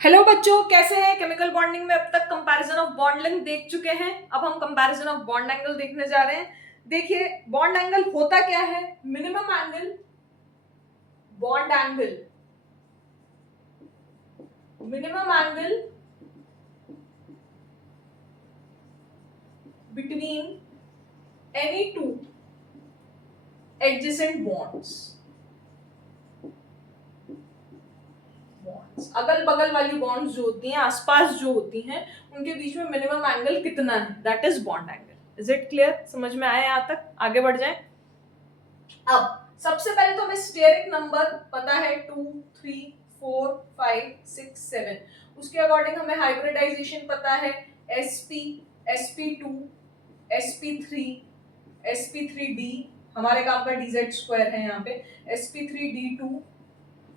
Hello बच्चों, कैसे हैं? केमिकल बॉन्डिंग में अब तक कंपैरिजन ऑफ बॉन्ड लेंथ देख चुके हैं। अब हम कंपैरिजन ऑफ बॉन्ड एंगल देखने जा रहे हैं। देखिए, बॉन्ड एंगल होता क्या है? Minimum angle bond angle, minimum angle between any two adjacent bonds. अगल बगल वाली बॉन्ड्स जो होती हैं, आसपास जो होती हैं, उनके बीच में मिनिमम एंगल कितना है, that is bond angle. Is it clear? समझ में आया? यहां तक आगे बढ़ जाएं। अब सबसे पहले तो हमें स्टेरिक नंबर पता है 2, 3, 4, 5, 6, 7। उसके अकॉर्डिंग हमें हाइब्रिडाइजेशन पता है sp, sp2, sp3, sp3d। हमारे काम का dz स्क्वायर है यहाँ पे, sp3d2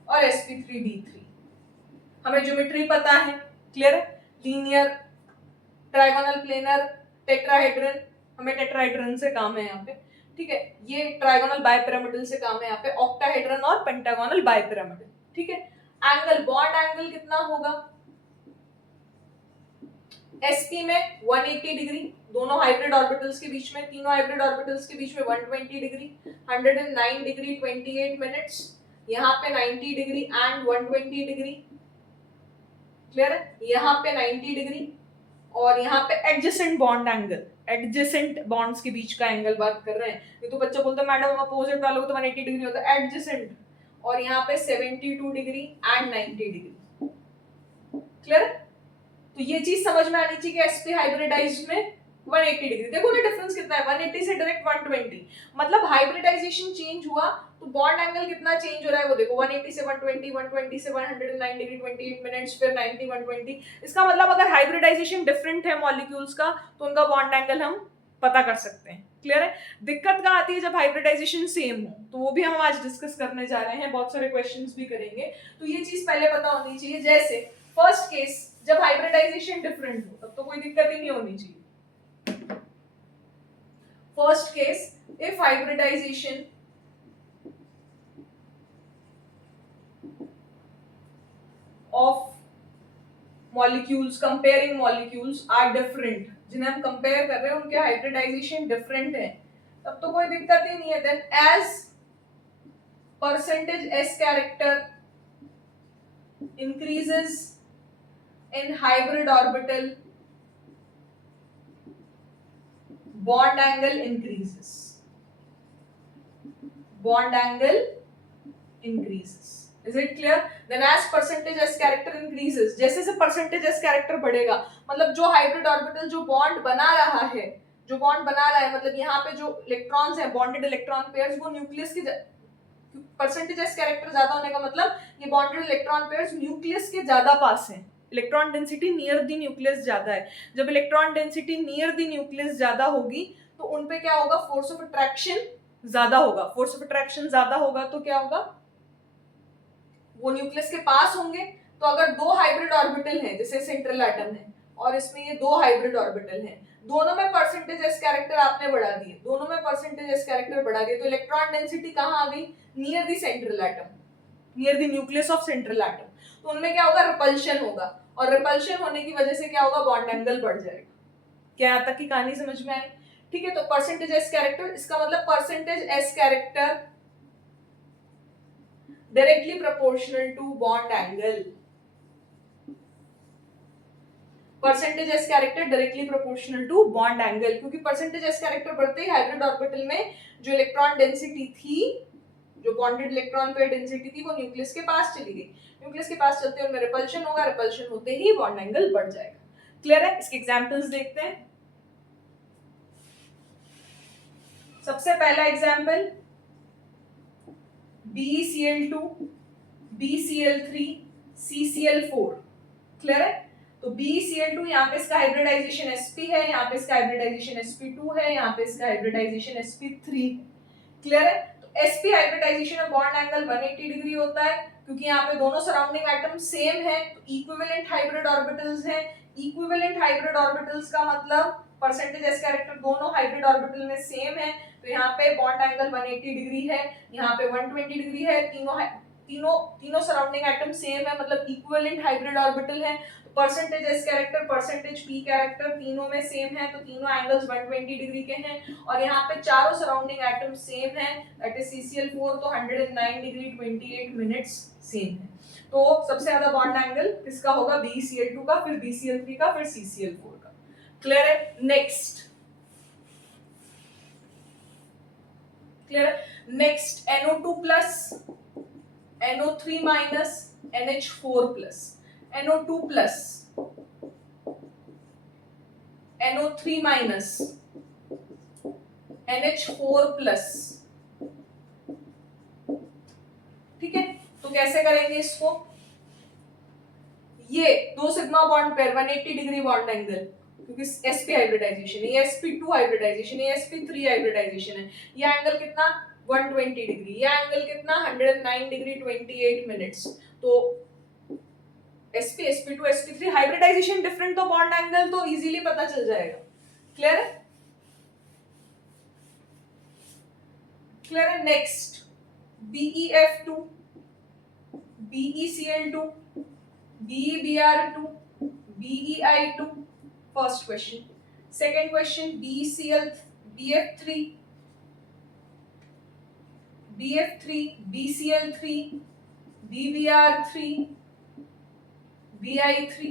और sp3d3। हमें ज्योमेट्री पता है, क्लियर है? Linear, trigonal, planar, tetrahedron. हमें टेट्राहेड्रन से काम है यहाँ पे, ठीक है। ये ट्राइगोनल बाइपिरामिडल से काम है यहाँ पे, ऑक्टाहेड्रन और पेंटागोनल बाइपिरामिडल, ठीक है। एंगल, बॉन्ड एंगल कितना होगा? sp में 180 डिग्री, दोनों हाइब्रिड ऑर्बिटल्स के बीच में, तीनों हाइब्रिड ऑर्बिटल्स के बीच में 120 डिग्री, 109 डिग्री 28 मिनट्स, यहाँ पे 90 डिग्री एंड 120 डिग्री, क्लियर है? यहाँ पे 90 डिग्री और यहाँ पे adjacent bond angle, adjacent bonds के बीच का एंगल बात कर रहे हैं। ये तो बच्चा बोलता है मैडम अपोजिट वालों को तो 180 डिग्री होता है, एडजेसेंट। और यहाँ पे 72 डिग्री एंड 90 डिग्री, क्लियर? तो ये चीज समझ में आनी चाहिए कि sp हाइब्रिडाइज्ड में 180 डिग्री। देखो ना डिफरेंस कितना है, 180 से डायरेक्ट 120, मतलब हाइब्रिडाइजेशन चेंज हुआ तो बॉन्ड एंगल कितना चेंज हो रहा है वो देखो, 180 से 120, 120 से 109 डिग्री 28 मिनट्स, फिर 90, 120। इसका मतलब अगर हाइब्रिडाइजेशन डिफरेंट है मॉलिक्यूल्स का तो उनका बॉन्ड एंगल हम पता कर सकते हैं, क्लियर है? दिक्कत कहाँ आती है? जब हाइब्रिडाइजेशन सेम हो, तो वो भी हम आज डिस्कस करने जा रहे हैं, बहुत सारे क्वेश्चंस भी करेंगे। तो ये चीज पहले पता होनी चाहिए। जैसे फर्स्ट केस, जब हाइब्रिडाइजेशन डिफरेंट हो तब तो कोई दिक्कत ही नहीं होनी चाहिए। First case, if hybridization of molecules, comparing molecules are different, जिन्हें हम कंपेयर कर रहे हैं उनके हाइब्रिडाइजेशन डिफरेंट है, तब तो कोई दिक्कत ही नहीं है। Then as percentage s character increases in hybrid orbital, bond angle increases, bond angle increases. Is it clear? Then as percentage s character increases, जैसे से percentage s character बढ़ेगा, मतलब जो हाइब्रिड ऑर्बिटल जो बॉन्ड बना रहा है, जो बॉन्ड बना रहा है, मतलब यहाँ पे जो इलेक्ट्रॉन्स हैं, बॉन्डेड इलेक्ट्रॉन पेयर्स, वो न्यूक्लियस की परसेंटेज एस कैरेक्टर ज्यादा होने का मतलब ये बॉन्डेड इलेक्ट्रॉन पेयर्स न्यूक्लियस के ज्यादा पास हैं। Electron density near the nucleus ज्यादा है। जब electron density near the nucleus ज्यादा होगी तो उन पे क्या होगा? फोर्स ऑफ अट्रैक्शन ज्यादा होगा। फोर्स ऑफ अट्रैक्शन ज्यादा होगा तो क्या होगा? वो न्यूक्लियस के पास होंगे। तो अगर दो हाइब्रिड ऑर्बिटल हैं, जैसे सेंट्रल एटम है और इसमें ये दो हाइब्रिड ऑर्बिटल हैं, दोनों में परसेंटेज एस कैरेक्टर आपने बढ़ा दिए, दोनों में परसेंटेज एस कैरेक्टर बढ़ा दिए, तो इलेक्ट्रॉन डेंसिटी कहाँ आ गई? Near the central atom, near the nucleus of central atom. तो उनमें क्या होगा? रिपल्शन होगा, और रिपल्शन होने की वजह से क्या होगा? बॉन्ड एंगल बढ़ जाएगा। क्या यहाँ तक की कहानी समझ में आई? ठीक है। तो परसेंटेज एस कैरेक्टर, इसका मतलब percentage s character directly proportional to bond angle. Percentage s character directly proportional to bond angle, क्योंकि परसेंटेज एस कैरेक्टर बढ़ते ही हाइब्रिड ऑर्बिटल में जो इलेक्ट्रॉन डेंसिटी थी, जो बॉन्डेड इलेक्ट्रॉन पेयर डेंसिटी थी, वो न्यूक्लियस के पास चली गई। न्यूक्लियस के पास चलते उनमें रिपल्शन होगा, रिपल्शन होते ही बॉन्ड एंगल बढ़ जाएगा। क्लियर है? इसके एग्जांपल्स देखते हैं। सबसे पहला example BeCl2, BCl3, CCl4। Clear है? तो BeCl2 यहाँ पे इसका हाइब्रिडाइजेशन sp है, यहाँ पे इसका हाइब्रिडाइजेशन sp2 है, यहाँ पे इसका हाइब्रिडाइजेशन sp3। क्लियर है? तो sp hybridization of bond angle 180 degree होता है, क्योंकि यहाँ पे दोनों सराउंडिंग एटम सेम है, तो इक्विवेलेंट हाइब्रिड ऑर्बिटल्स हैं। इक्विवेलेंट हाइब्रिड ऑर्बिटल्स का मतलब परसेंटेज एस कैरेक्टर दोनों हाइब्रिड ऑर्बिटल में सेम है, तो यहाँ पे बॉन्ड एंगल 180 डिग्री है, यहाँ पे 120 डिग्री है। तीनों सराउंडिंग एटम सेम है, मतलब इक्विवेलेंट हाइब्रिड ऑर्बिटल है। Percentage s character, percentage P character तीनों में सेम है, तो तीनों एंगल्स 120 डिग्री के हैं। और यहाँ पे चारों सराउंडिंग एटम सेम है, दैट इज CCl4, तो 109 डिग्री 28 मिनट्स सेम है। तो सबसे ज्यादा बॉन्ड एंगल किसका होगा? BeCl2 का, फिर BCl3 का, फिर CCl4 का। क्लियर है? नेक्स्ट क्लियर है? Next NO2 plus, NO3 minus, NH4 plus. NO2 plus, NO3 minus, NH4 plus. ठीक है, तो कैसे करेंगे इसको? ये दो sigma bond pair 180 degree bond angle, क्योंकि sp हाइब्रिडाइजेशन है, ये sp2 हाइब्रिडाइजेशन है, ये sp3 हाइब्रिडाइजेशन है। ये एंगल कितना? 120 डिग्री। ये एंगल कितना? 109 डिग्री 28 मिनट्स। तो sp, sp2, sp3 hybridization different, तो बॉन्ड एंगल तो इजीली पता चल जाएगा। क्लियर है? क्लियर है? Next BeF2, BeCl2, BeBr2, BeI2, first question. Second question BF3, BCl3, BBr3, BI3।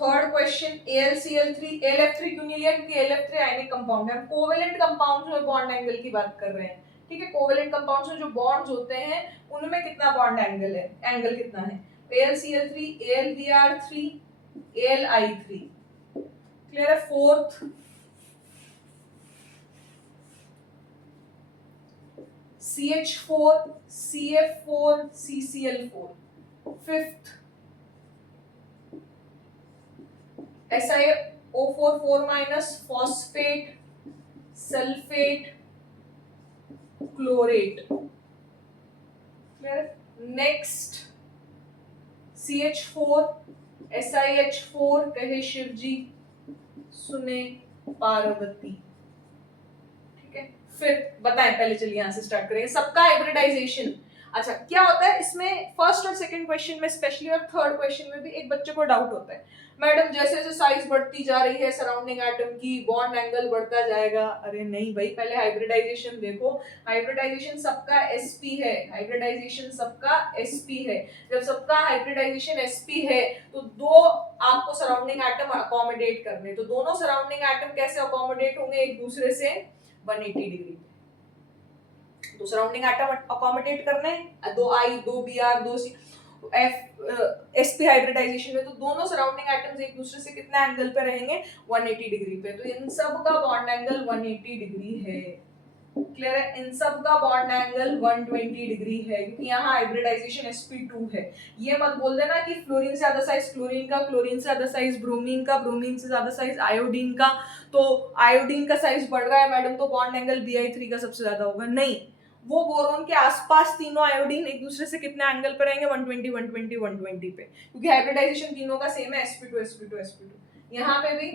Third question AlCl3, AlF3 क्यों नहीं लिया? क्योंकि AlF3 आयनिक कंपाउंड है। हम कोवेलेंट कंपाउंड्स में बॉन्ड एंगल की बात कर रहे हैं, ठीक है? कोवेलेंट कंपाउंड्स में जो बॉन्ड्स होते हैं उनमें कितना बॉन्ड एंगल है, एंगल कितना है? AlCl3, AlBr3, AlI3। क्लियर है? Fourth CH4, CF4, CCl4। Fifth SiO4 minus, phosphate, sulphate, chlorate. Clear? Next CH4, SiH4, कहे शिवजी, सुने पार्वती। ठीक है, फिर बताएं, पहले चलिए यहां से स्टार्ट करेंगे। सबका हाइब्रिडाइजेशन। अच्छा, क्या होता है इसमें? फर्स्ट और सेकंड क्वेश्चन में स्पेशली, और थर्ड क्वेश्चन में भी एक बच्चे को डाउट होता है, मैडम जैसे जैसे साइज बढ़ती जा रही है सराउंडिंग एटम की, बॉन्ड एंगल बढ़ता जाएगा। अरे नहीं भाई, पहले हाइब्रिडाइजेशन देखो। हाइब्रिडाइजेशन सबका sp है, हाइब्रिडाइजेशन सबका sp है। जब सबका हाइब्रिडाइजेशन sp है तो दो आपको सराउंडिंग एटम अकोमोडेट करने, तो दोनों सराउंडिंग एटम कैसे अकोमोडेट होंगे एक दूसरे से? 180 डिग्री। तो सराउंडिंग एटम अकोमोडेट करने, दो I, दो Br, दो C, sp हाइब्रिडाइजेशन में, तो दोनों सराउंडिंग एटम्स एक दूसरे से कितना एंगल पे रहेंगे? 180 डिग्री पे। तो इन सब का बॉन्ड एंगल 180 डिग्री है। क्लियर है? इन सब का बॉन्ड एंगल 120 डिग्री है, क्योंकि यहाँ हाइब्रिडाइजेशन sp2 है। ये मत बोल देना कि फ्लोरीन से ज्यादा साइज क्लोरीन का, क्लोरीन से ज्यादा साइज ब्रोमीन का, ब्रोमीन से ज्यादा साइज आयोडीन का, तो आयोडीन का साइज बढ़ रहा है मैडम तो बॉन्ड एंगल Bi3 का सबसे ज्यादा होगा। नहीं, वो बोरोन के आसपास तीनों आयोडीन एक दूसरे से कितने एंगल पे रहेंगे? 120 120 120 पे, क्योंकि हाइब्रिडाइजेशन तीनों का सेम है, sp2 sp2 sp2। यहाँ पे भी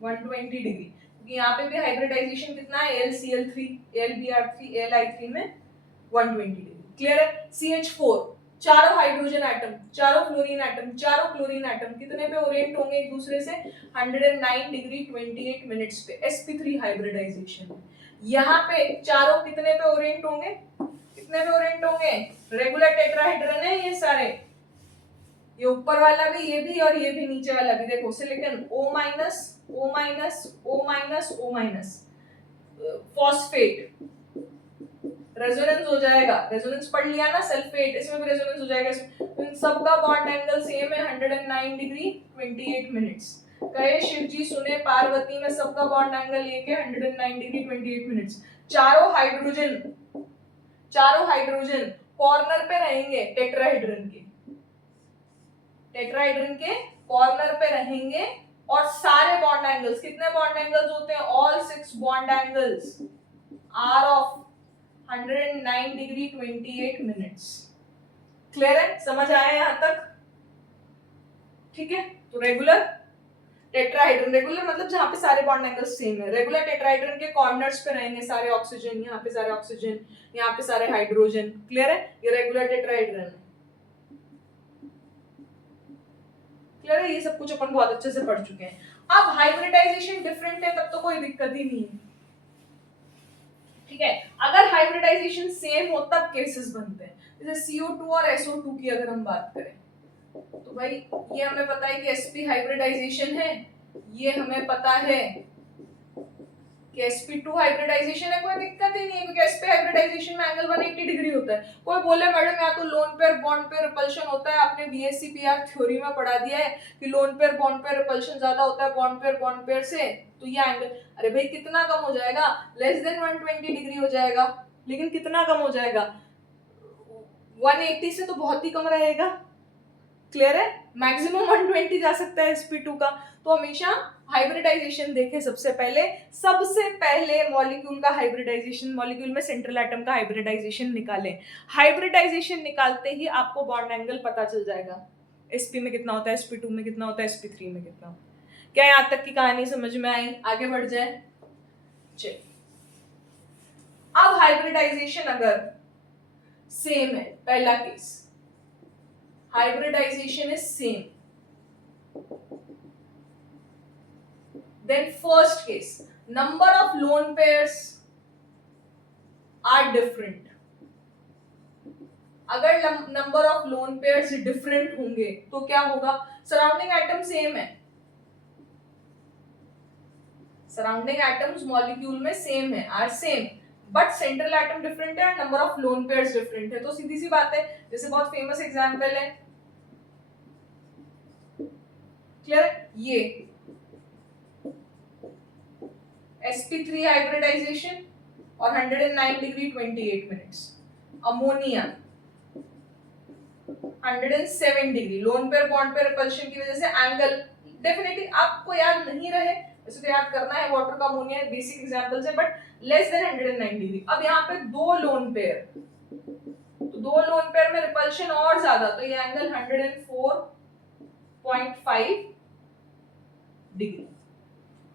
120 डिग्री, क्योंकि यहाँ पे भी हाइब्रिडाइजेशन कितना है? AlCl3, AlBr3, AlI3 में 120 डिग्री। क्लियर है? CH4, चारों हाइड्रोजन एटम, चारों फ्लोरीन एटम, चारों क्लोरीन एटम कितने पे ओरिएंट होंगे एक दूसरे से? 109 डिग्री 28 मिनट्स पे। sp3 hybridisation. यहाँ पे चारों कितने पे ओरिएंट होंगे? कितने पे ओरिएंट होंगे? रेगुलर टेट्राहेड्रन है ये सारे, ये ऊपर वाला भी, ये भी, और ये भी नीचे वाला भी। देखो silicon O minus, O minus, O minus, O minus, phosphate resonance हो जाएगा, रेजोनेंस पढ़ लिया ना, सल्फेट, इसमें भी रेजोनेंस हो जाएगा। इन सबका बॉन्ड एंगल सेम है, 109 डिग्री 28 मिनट्स। कहे शिवजी, सुने पार्वती, में सबका बॉन्ड एंगल एक है, 109 डिग्री 28 मिनट्स। चारों हाइड्रोजन कॉर्नर पे रहेंगे टेट्राहेड्रन के, टेट्राहेड्रन के कॉर्नर पे रहेंगे, और सारे बॉन्ड एंगल्स, कितने बॉन्ड एंगल्स होते हैं? All 6 bond angles are of 109 degree 28 minutes. Clear है? समझ आया यहां तक? ठीक है, तो रेगुलर टेट्राहाइड्रन, रेगुलर मतलब जहाँ पे सारे बॉन्ड एंगल्स सेम है। रेगुलर टेट्राहाइड्रन के कॉर्नर्स पे रहेंगे सारे ऑक्सीजन, यहाँ पे सारे ऑक्सीजन, यहाँ पे सारे हाइड्रोजन। क्लियर है? ये रेगुलर टेट्राहाइड्रन है। क्लियर है? ये सब कुछ अपन बहुत अच्छे से पढ़ चुके हैं। अब हाइब्रिडाइजेशन डिफरेंट है तब तो कोई दिक्कत ही नहीं है, ठीक है। अगर हाइब्रिडाइजेशन सेम हो तब केसेस बनते हैं। जैसे CO2 और SO2 की अगर हम बात करें तो भाई ये हमें पता है कि sp हाइब्रिडाइजेशन है, ये हमें पता है कि sp2 हाइब्रिडाइजेशन है, कोई दिक्कत ही नहीं है क्योंकि sp हाइब्रिडाइजेशन में एंगल 180 डिग्री होता है। कोई बोले मैडम या तो lone pair bond pair repulsion होता है, आपने BSc-PR थ्योरी में पढ़ा दिया है कि lone pair bond pair repulsion ज्यादा होता है बॉन्ड पेयर से, तो ये एंगल, अरे भाई कितना कम हो जाएगा, लेस देन 120 डिग्री हो जाएगा। लेकिन कितना कम हो जाएगा, 180 से तो बहुत ही कम रहेगा। क्लियर है? मैक्सिमम 120 जा सकता है sp2 का। तो हमेशा हाइब्रिडाइजेशन देखें सबसे पहले मॉलिक्यूल का हाइब्रिडाइजेशन, मॉलिक्यूल में सेंट्रल एटम का हाइब्रिडाइजेशन निकालें। हाइब्रिडाइजेशन निकालते ही आपको बॉन्ड एंगल पता चल जाएगा, sp में कितना होता है, sp2 में कितना होता है, sp3 में कितना होता है। क्या यहाँ तक की कहानी समझ में आई? आगे बढ़ जाए। चलिए, अब हाइब्रिडाइजेशन अगर सेम है, पहला case hybridization is same, then first case number of lone pairs are different। अगर number of lone pairs different होंगे तो क्या होगा, सराउंडिंग एटम सेम है, सराउंडिंग एटम्स मॉलिक्यूल में सेम है, are same, but central atom different है और number of lone pairs different है। तो सीधी सी बात है, जैसे बहुत फेमस एग्जांपल है, क्लियर है, ये sp3 हाइब्रिडाइजेशन और 109 degree 28 minutes, ammonia 107 degree, lone pair bond pair repulsion की वजह से एंगल डेफिनेटली आपको याद नहीं रहे, वैसे तो याद करना है, वाटर का अमोनिया बेसिक एग्जांपल्स है, बट लेस देन 109 डिग्री। अब यहाँ पे दो लोन पेयर, तो दो लोन पेयर में रिपल्शन और ज्यादा, तो ये एंगल 104.5 डिग्री।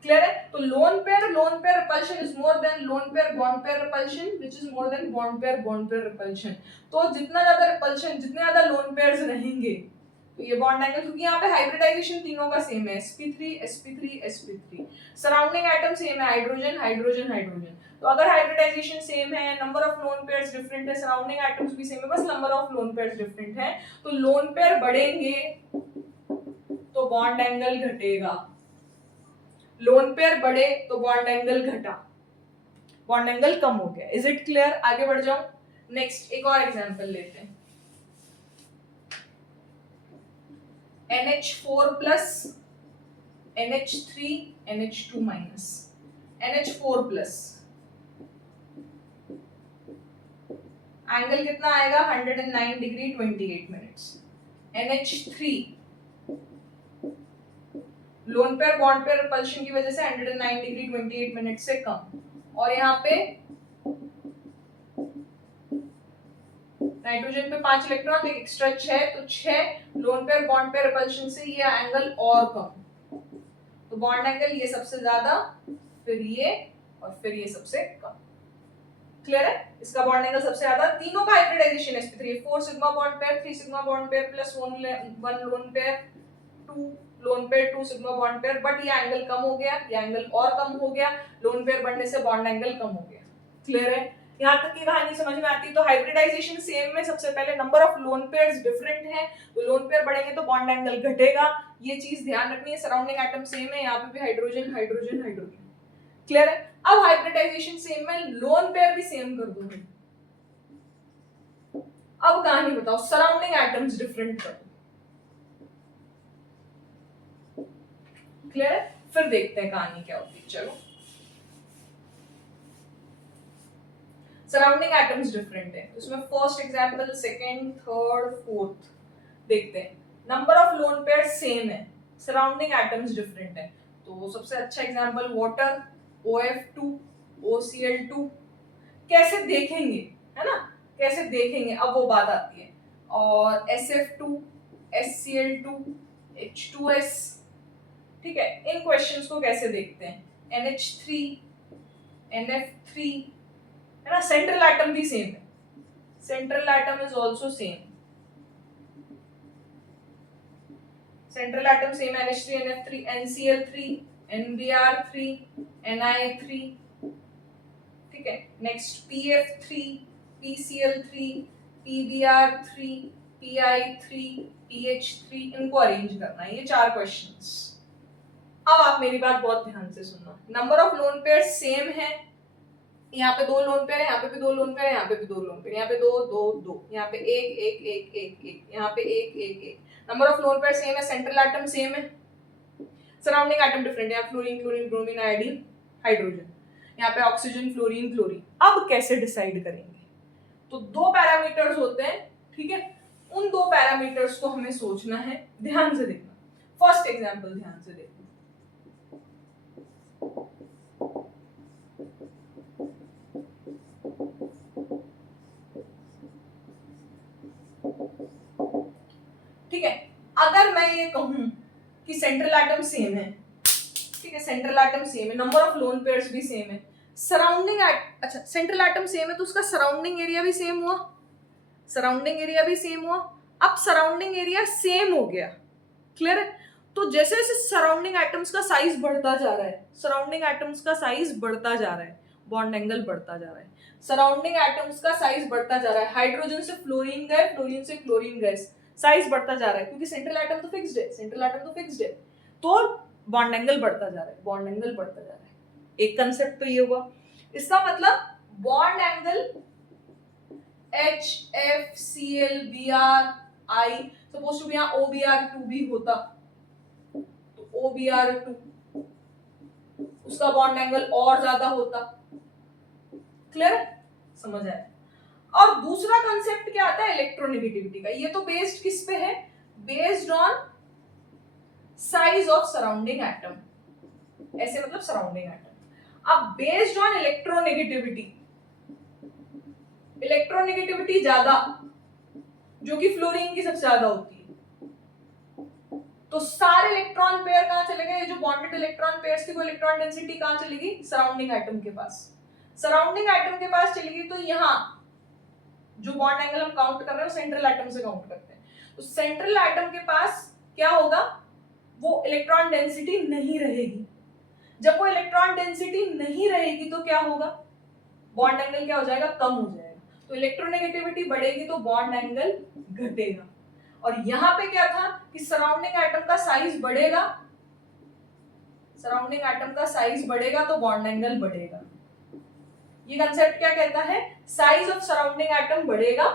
क्लियर है? तो lone pair repulsion is more than lone pair bond pair repulsion which is more than bond pair repulsion. तो जितना ज्यादा रिपल्शन, जितने ज्यादा लोन पेयर्स रहेंगे तो ये बॉन्ड एंगल, क्योंकि यहाँ पे हाइब्रिडाइजेशन तीनों का सेम है, sp3 सराउंडिंग एटम सेम है, हाइड्रोजन। तो अगर हाइब्रिडाइजेशन सेम है, number of lone pairs different है, सराउंडिंग एटम्स भी सेम है, बस number of lone pairs different है, तो लोन पेयर बढ़ेंगे तो बॉन्ड एंगल घटेगा, लोन पेयर बढ़े तो बॉन्ड एंगल घटा, बॉन्ड एंगल कम हो गया। Is it clear? आगे बढ़ जाओ। नेक्स्ट एक और एग्जांपल लेते हैं, NH4 plus NH3 NH2 minus, NH4 plus angle कितना आएगा, 109 degree 28 minutes. NH3 lone pair bond pair repulsion की वजह से 109 डिग्री 28 मिनट से कम, और यहाँ पे नाइट्रोजन पे 5 इलेक्ट्रॉन, एक एक्स्ट्रा 6, तो 6 lone pair bond pair repulsion से ये एंगल और कम, तो बॉन्ड एंगल ये सबसे ज्यादा, फिर ये और फिर ये सबसे कम। क्लियर है? इसका बॉन्ड एंगल सबसे ज्यादा, तीनों का hybridization sp3, 4 sigma bond pair, 3 sigma bond pair plus 1 lone pair, 2 lone pair 2 sigma bond pair, but ये एंगल कम हो गया, ये एंगल और कम हो गया, लोन पेयर बढ़ने से बॉन्ड एंगल कम हो गया। क्लियर है? यहाँ तक की कहानी समझ में आती है? तो हाइब्रिडाइजेशन सेम में सबसे पहले number of lone pairs different है, तो लोन पेयर बढ़ेंगे तो बॉन्ड एंगल घटेगा, ये चीज ध्यान रखनी है। सराउंडिंग एटम सेम है, यहाँ पे भी हाइड्रोजन। क्लियर है? अब हाइब्रिडाइजेशन सेम में लोन पेयर भी सेम कर दूंगी। अब कहानी बताओ, सराउंडिंग एटम्स डिफरेंट कर दो। क्लियर है? फिर देखते हैं कहानी क्या होती है। चलो, सराउंडिंग एटम्स डिफरेंट है, उसमें first example, second, third, fourth देखते हैं। Number of loan pair same है, सराउंडिंग एटम्स डिफरेंट है, तो सबसे अच्छा एग्जांपल वाटर, OF2 OCl2। कैसे देखेंगे, है ना, कैसे देखेंगे, अब वो बात आती है। और SF2 SCl2 H2S, ठीक है, इन क्वेश्चंस को कैसे देखते हैं, NH3 NF3 है ना, सेंट्रल एटम भी सेम है, central atom is also same, central atom same NH3 NF3 NCl3 NBr3 Ni3, ठीक है। Next PF3 PCl3 PBr3 PI3 PH3, इनको अरेंज करना है, ये 4 क्वेश्चंस। अब आप मेरी बात बहुत ध्यान से सुनना, number of loan pair same है, यहाँ पे 2 लोन पेयर है, यहाँ पे भी 2 लोन पेयर है, यहाँ पे भी 2 लोन पेयर, यहाँ पे 2 2 2, यहाँ पे 1 1 1 1 1, यहाँ पे 1 1 1, number of loan pair same है, सेंट्रल एटम सेम है, सराउंडिंग एटम डिफरेंट है, यहाँ fluorine chlorine bromine iodine hydrogen, यहाँ पे ऑक्सीजन फ्लोरीन क्लोरीन। अब कैसे डिसाइड करेंगे, तो 2 पैरामीटर्स होते हैं, ठीक है, उन 2 पैरामीटर्स को हमें सोचना है, ध्यान से देखना। फर्स्ट एग्जांपल ध्यान से देखना, ठीक है, अगर मैं ये कहूं कि सेंट्रल एटम सेम है, ठीक है, सेंट्रल एटम सेम है, नंबर ऑफ लोन पेयर्स भी सेम है, सराउंडिंग अच्छा सेंट्रल एटम सेम है तो उसका सराउंडिंग एरिया भी सेम हुआ, सराउंडिंग एरिया भी सेम हुआ। अब सराउंडिंग एरिया सेम हो गया, क्लियर है, तो जैसे जैसे सराउंडिंग एटम्स का साइज बढ़ता जा रहा है, सराउंडिंग एटम्स का साइज बढ़ता जा रहा है, बॉन्ड एंगल बढ़ता जा रहा है, सराउंडिंग एटम्स का साइज बढ़ता जा रहा है, हाइड्रोजन से फ्लोरीन गए, फ्लोरीन से क्लोरीन गए, साइज बढ़ता जा रहा है, क्योंकि सेंट्रल एटम तो फिक्स्ड है, सेंट्रल एटम तो फिक्स्ड है, तो बॉन्ड एंगल बढ़ता जा रहा है, बॉन्ड एंगल बढ़ता जा रहा है। एक कंसेप्ट तो ये हुआ, इसका मतलब bond angle HFCl Br I suppose to be यहाँ OBr2 भी होता तो OBr2 उसका बॉन्ड एंगल और ज्यादा होता, क्लियर, समझ आया। और दूसरा कंसेप्ट क्या आता है, इलेक्ट्रोनेगेटिविटी का, ये तो बेस्ड किस पे है, based on size of surrounding atom, ऐसे मतलब सराउंडिंग एटम। अब बेस्ड ऑन इलेक्ट्रोनेगेटिविटी, इलेक्ट्रोनेगेटिविटी ज्यादा जो कि फ्लोरीन की सबसे ज्यादा होती है, तो सारे इलेक्ट्रॉन पेयर कहां चले गए, जो बॉन्डेड इलेक्ट्रॉन पेयर्स थी वो इलेक्ट्रॉन डेंसिटी कहां चली गई, सराउंडिंग एटम के पास, सराउंडिंग एटम के पास चली गई, तो यहां जो बॉन्ड एंगल हम काउंट कर रहे हैं वो सेंट्रल एटम से काउंट करते हैं, तो सेंट्रल एटम के पास क्या होगा, वो इलेक्ट्रॉन डेंसिटी नहीं रहेगी, जब वो इलेक्ट्रॉन डेंसिटी नहीं रहेगी तो क्या होगा, बॉन्ड एंगल क्या हो जाएगा, कम हो जाएगा, तो इलेक्ट्रोनेगेटिविटी बढ़ेगी तो बॉन्ड एंगल घटेगा। और यहां पे क्या था कि सराउंडिंग एटम का साइज बढ़ेगा, सराउंडिंग एटम का साइज बढ़ेगा तो बॉन्ड एंगल बढ़ेगा। ये कंसेप्ट क्या कहता है, साइज ऑफ सराउंडिंग एटम बढ़ेगा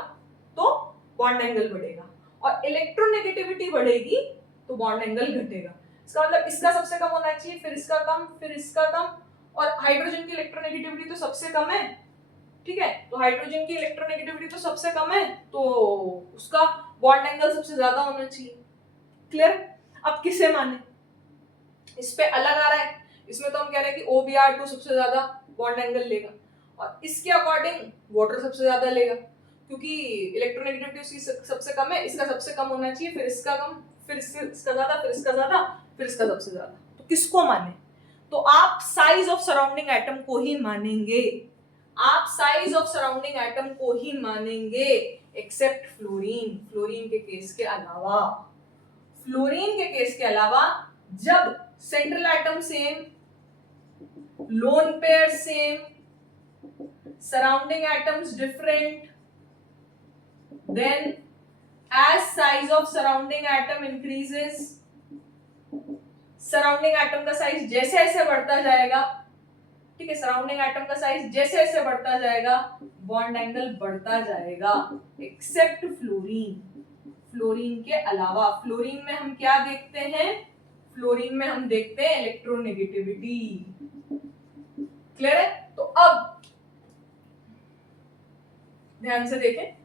तो बॉन्ड एंगल बढ़ेगा, और इलेक्ट्रोनेगेटिविटी बढ़ेगी तो बॉन्ड एंगल घटेगा। इसका मतलब इसका सबसे कम होना चाहिए, फिर इसका कम, फिर इसका कम, और हाइड्रोजन की इलेक्ट्रोनेगेटिविटी तो सबसे कम है, ठीक है, तो हाइड्रोजन की इलेक्ट्रोनेगेटिविटी तो सबसे कम है, तो उसका बॉन्ड एंगल सबसे ज्यादा होना चाहिए, क्लियर। अब किसे माने, इस पे अलग आ रहा है, इसमें तो हम कह रहे हैं कि OBr2 सबसे ज्यादा बॉन्ड एंगल लेगा, और इसके अकॉर्डिंग वाटर सबसे ज्यादा लेगा, क्योंकि इलेक्ट्रोनेगेटिविटी उसकी सबसे कम है, इसका सबसे कम होना चाहिए, फिर इसका कम, फिर इसका ज्यादा, फिर इसका ज्यादा, फिर इसका सबसे ज्यादा, तो किसको माने, तो आप साइज ऑफ सराउंडिंग एटम को ही मानेंगे, आप साइज ऑफ सराउंडिंग एटम को ही मानेंगे, एक्सेप्ट फ्लोरीन, फ्लोरीन के केस के अलावा, फ्लोरीन के केस के अलावा जब central atom same, lone pair same, surrounding atoms different, then as size of surrounding atom increases, surrounding atom का साइज जैसे जैसे बढ़ता जाएगा, ठीक है, सराउंडिंग एटम का साइज जैसे जैसे बढ़ता जाएगा बॉन्ड एंगल बढ़ता जाएगा, एक्सेप्ट फ्लोरीन, फ्लोरीन के अलावा। फ्लोरीन में हम क्या देखते हैं, फ्लोरीन में हम देखते हैं इलेक्ट्रोनेगेटिविटी, क्लियर है। तो अब ध्यान से देखें,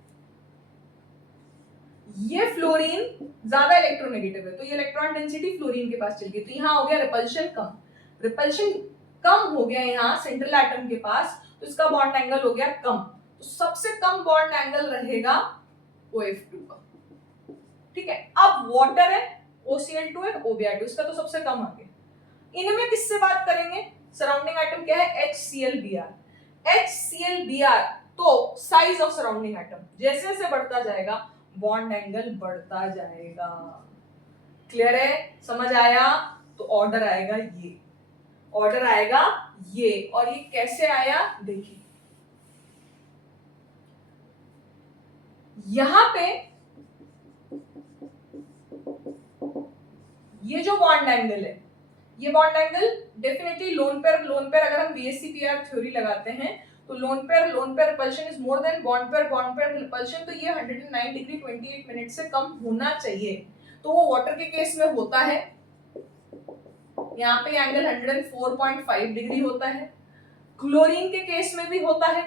ये फ्लोरीन ज्यादा इलेक्ट्रोनेगेटिव है, तो ये इलेक्ट्रॉन डेंसिटी फ्लोरीन के पास चली गई, तो यहां हो गया रिपल्शन कम, रिपल्शन कम हो गया यहाँ सेंट्रल एटम के पास, तो इसका बॉन्ड एंगल हो गया कम, तो सबसे कम बॉन्ड एंगल रहेगा OF2 का, ठीक है। अब वाटर है, OCl2 है, OBr2, इसका तो सबसे कम आ गया, इनमें किससे बात करेंगे? सराउंडिंग एटम क्या है? HClBr। HClBr तो साइज ऑफ सराउंडिंग एटम जैसे जैसे बढ़ता जाएगा बॉन्ड एंगल बढ़ता जाएगा। क्लियर है? समझ आया? तो ऑर्डर आएगा ये, ऑर्डर आएगा ये, और ये कैसे आया देखिए, यहां पे ये जो बॉन्ड एंगल है, ये bond angle definitely loan pair अगर हम BSc-PR थ्योरी लगाते हैं तो lone pair repulsion is more than bond pair repulsion, तो ये 109 डिग्री 28 मिनट से कम होना चाहिए। तो वो वाटर के केस में होता है, यहाँ पे एंगल 104.5 डिग्री होता है। क्लोरीन के केस में भी होता है,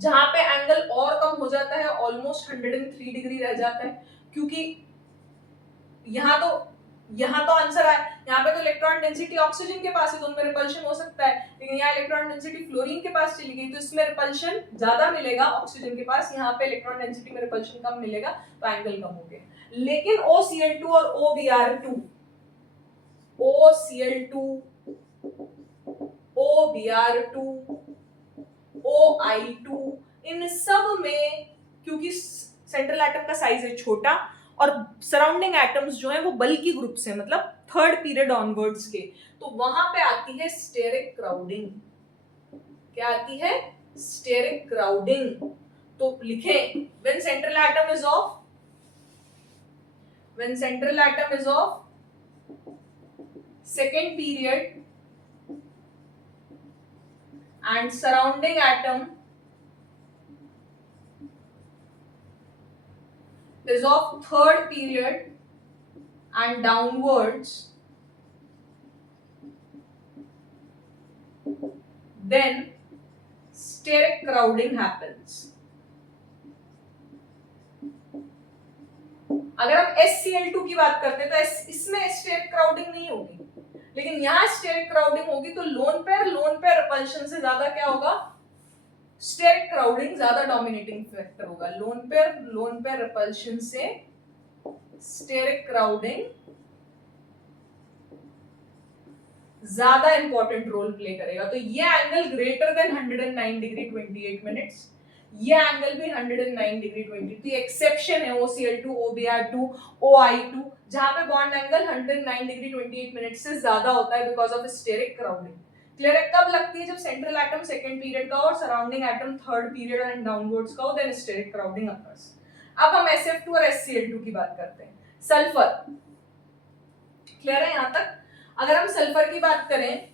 जहां पे एंगल और कम हो जाता है, ऑलमोस्ट 103 डिग्री रह जाता है, क्योंकि यहाँ तो आंसर है, यहाँ पे तो इलेक्ट्रॉन डेंसिटी ऑक्सीजन के पास है तो उनमें रिपल्शन हो सकता है, लेकिन यहाँ इलेक्ट्रॉन डेंसिटी फ्लोरीन के पास चली गई तो इसमें रिपल्शन ज्यादा मिलेगा ऑक्सीजन के पास, यहाँ पे इलेक्ट्रॉन डेंसिटी में रिपल्शन कम मिलेगा तो एंगल कम हो गया। लेकिन OCl2 और OBr2 OI2 इन सब में, क्योंकि सेंट्रल एटम का साइज है छोटा और सराउंडिंग एटम्स जो है वो बल्की ग्रुप से, मतलब थर्ड पीरियड ऑनवर्ड्स के, तो वहां पे आती है स्टेरिक क्राउडिंग। क्या आती है? Steric crowding. तो लिखें when central atom is of second period and surrounding atom is of third period and downwards, then steric crowding happens. अगर हम HCl2 की बात करते हैं तो इसमें स्टेरिक क्राउडिंग नहीं होगी, लेकिन यहां स्टेरिक क्राउडिंग होगी, तो लोन पेयर रिपल्शन से ज्यादा क्या होगा? स्टेरिक क्राउडिंग ज्यादा डोमिनेटिंग फैक्टर होगा। लोन पेयर रिपल्शन से स्टेरिक क्राउडिंग ज्यादा इंपॉर्टेंट रोल प्ले करेगा। तो ये angle greater than 109 degree 28 minutes, ये एंगल भी 109 डिग्री 20, तो एक्सेप्शन है OCl2, OBr2, OI2, जहां पे बॉन्ड एंगल 109 डिग्री 28 मिनट से ज्यादा होता है because of steric crowding. Clear है? कब लगती है? जब सेंट्रल एटम सेकंड पीरियड का और surrounding atom third period and downwards का हो, देन स्टेरिक क्राउडिंग अकर्स। अब हम SF2 और HCl2 की बात करते हैं। सल्फर, क्लियर है यहां तक? अगर हम सल्फर की बात करें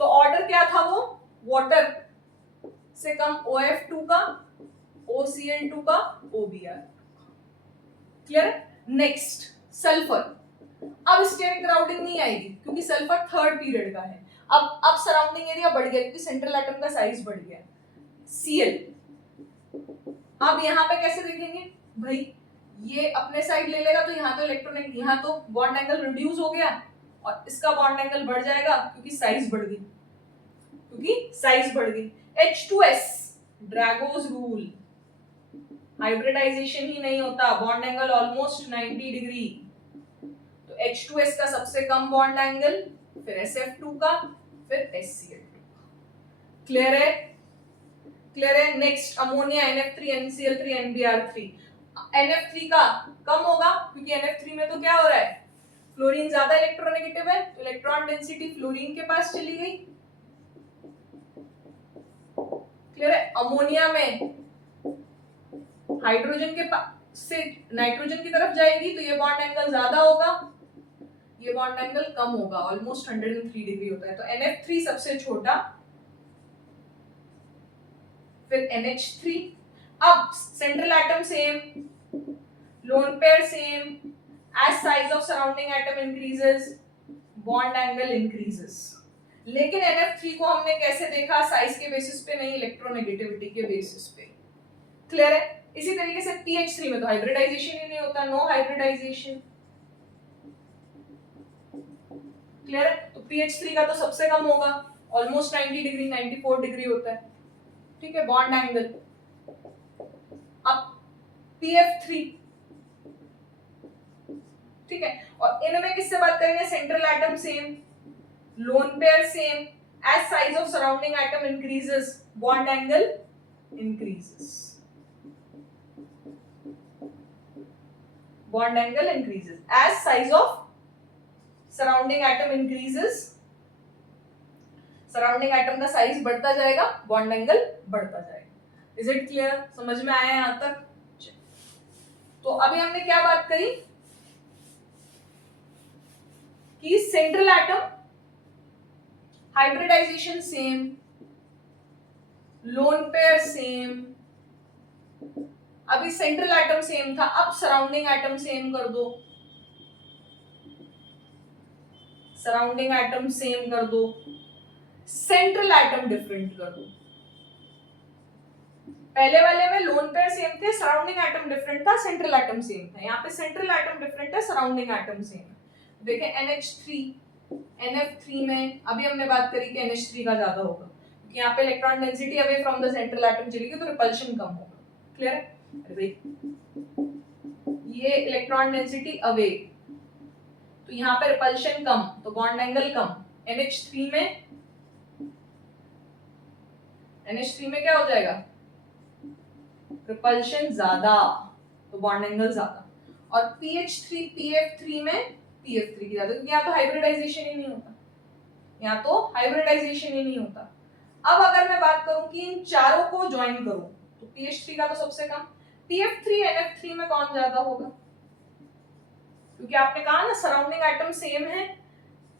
तो ऑर्डर क्या था? वो वाटर से कम OF2 का, OCl2 का, OBr। क्लियर है? नेक्स्ट सल्फर, अब स्टेरिक क्राउडिंग नहीं आएगी क्योंकि सल्फर थर्ड पीरियड का है। अब सराउंडिंग एरिया बढ़ गया क्योंकि सेंट्रल एटम का साइज बढ़ गया। Cl, अब यहाँ पे कैसे देखेंगे भाई? ये अपने साइड ले लेगा तो यहाँ तो इलेक्ट्रॉन, यहाँ तो बॉन्ड एंगल रिड्यूस हो गया और इसका बॉन्ड एंगल बढ़ जाएगा क्योंकि साइज बढ़ गई, H2S, ड्रैगोस रूल, हाइब्रिडाइजेशन ही नहीं होता, बॉन्ड एंगल ऑलमोस्ट 90 डिग्री, तो H2S का सबसे कम बॉन्ड एंगल, फिर SF2 का, फिर HCl2 का। क्लियर है? Next ammonia, NF3, NCl3, NBr3। NF3 का कम होगा क्योंकि NF3 में तो क्या हो रहा है? फ्लोरीन ज्यादा इलेक्ट्रोनेगेटिव है, तो इलेक्ट्रॉन डेंसिटी फ्लोरीन के पास चली गई। क्लियर है? अमोनिया में हाइड्रोजन के पास से नाइट्रोजन की तरफ जाएगी तो ये बॉन्ड एंगल ज्यादा होगा, ये बॉन्ड एंगल कम होगा, ऑलमोस्ट 103 डिग्री होता है। तो NF3 सबसे छोटा, फिर NH3। अब central atom same, lone pair same, as size of surrounding atom increases, bond angle increases. लेकिन NF3 को हमने कैसे देखा? साइज के बेसिस पे नहीं, इलेक्ट्रोनेगेटिविटी के बेसिस पे। क्लियर है? इसी तरीके से PH3 में तो हाइब्रिडाइजेशन ही नहीं होता, नो हाइब्रिडाइजेशन। क्लियर है? तो PH3 का तो सबसे कम होगा, ऑलमोस्ट 90 डिग्री, 94 डिग्री होता है। ठीक है, बॉन्ड एंगल। अब PF3, ठीक है। और इनमें किससे बात करेंगे, central atom same, lone pair same, as size of surrounding atom increases bond angle increases, bond angle increases, as size of surrounding atom increases, surrounding atom का साइज बढ़ता जाएगा, बॉन्ड एंगल बढ़ता जाएगा। इज इट क्लियर, समझ में आया यहां तक? तो अभी हमने क्या बात करी कि central atom hybridization same, lone pair same, अभी सेंट्रल एटम सेम था, अब सराउंडिंग एटम सेम कर दो, सराउंडिंग एटम सेम कर दो, सेंट्रल एटम डिफरेंट कर दो। पहले वाले में लोन पेयर सेम थे, सराउंडिंग एटम डिफरेंट था, सेंट्रल एटम सेम था, यहाँ पे सेंट्रल एटम डिफरेंट है, सराउंडिंग एटम सेम है। देखें NH3 NF3 में अभी हमने बात करी कि NH3 का ज्यादा होगा क्योंकि यहाँ पे electron density away from the central atom चलेगी तो रिपल्शन कम होगा। क्लियर है? अरे भाई ये इलेक्ट्रॉन डेंसिटी अवे तो यहाँ पे रिपल्शन कम तो बॉन्ड एंगल कम। NH3 में क्या हो जाएगा, रिपल्शन ज्यादा तो बॉन्ड एंगल ज्यादा। और PH3 PF3 में PF3 की ज्यादा, क्योंकि यहाँ तो हाइब्रिडाइजेशन ही नहीं होता, यहाँ तो हाइब्रिडाइजेशन ही नहीं होता। अब अगर मैं बात करूं कि इन चारों को ज्वाइन करूं तो PH3 का तो सबसे कम, PF3 NF3 में कौन ज्यादा होगा, क्योंकि आपने कहा ना सराउंडिंग एटम सेम है,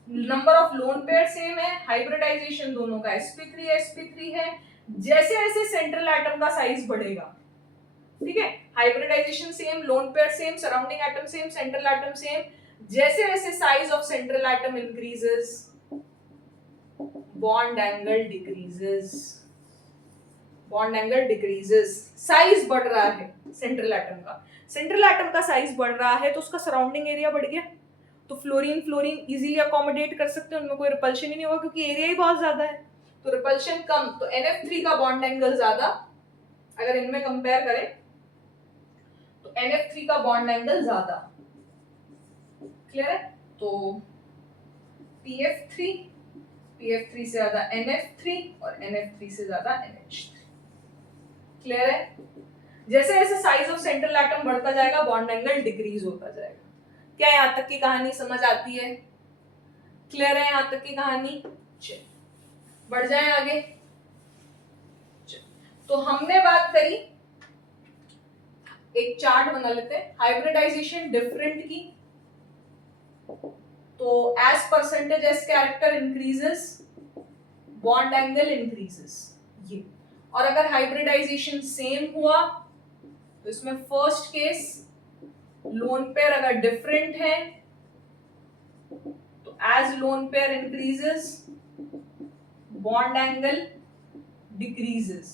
number of loan pair same है, हाइब्रिडाइजेशन दोनों का sp3 है। जैसे जैसे सेंट्रल एटम का साइज बढ़ेगा, ठीक है, hybridization same, lone pair same, surrounding atom same, central atom same, जैसे जैसे size of central atom increases bond angle decreases, bond angle decreases. Size बढ़ रहा है सेंट्रल एटम का, सेंट्रल एटम का साइज बढ़ रहा है तो उसका सराउंडिंग एरिया बढ़ गया, तो फ्लोरीन इजीली अकोमोडेट कर सकते हैं, उनमें कोई रिपल्शन ही नहीं होगा क्योंकि एरिया ही बहुत ज्यादा है, तो रिपल्शन कम, तो NF3 का बॉन्ड एंगल ज्यादा। अगर इनमें कंपेयर करें तो NF3 का बॉन्ड एंगल ज्यादा। क्लियर है? तो PF3 से ज्यादा NF3 और NF3 से ज्यादा NH3। क्लियर है? जैसे जैसे साइज ऑफ सेंट्रल एटम बढ़ता जाएगा बॉन्ड एंगल डिक्रीज होता जाएगा। क्या यहाँ तक की कहानी समझ आती है? क्लियर है यहाँ तक की कहानी? चलिए बढ़ जाए आगे। तो हमने बात करी, एक चार्ट बना लेते हैं हाइब्रिडाइजेशन डिफरेंट की, तो as percentage s character increases bond angle increases ये। और अगर हाइब्रिडाइजेशन सेम हुआ तो इसमें फर्स्ट केस लोन पेयर अगर डिफरेंट है तो as lone pair increases bond angle decreases,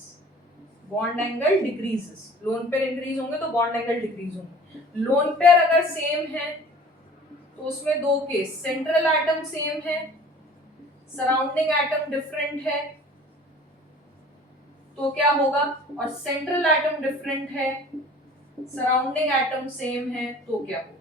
bond angle decreases. Lone pair increase होंगे तो बॉन्ड एंगल डिक्रीज होंगे। लोन पेयर अगर सेम है तो उसमें दो केस, सेंट्रल एटम सेम है, सराउंडिंग एटम डिफरेंट है तो क्या होगा, और सेंट्रल एटम डिफरेंट है, सराउंडिंग एटम सेम है तो क्या होगा।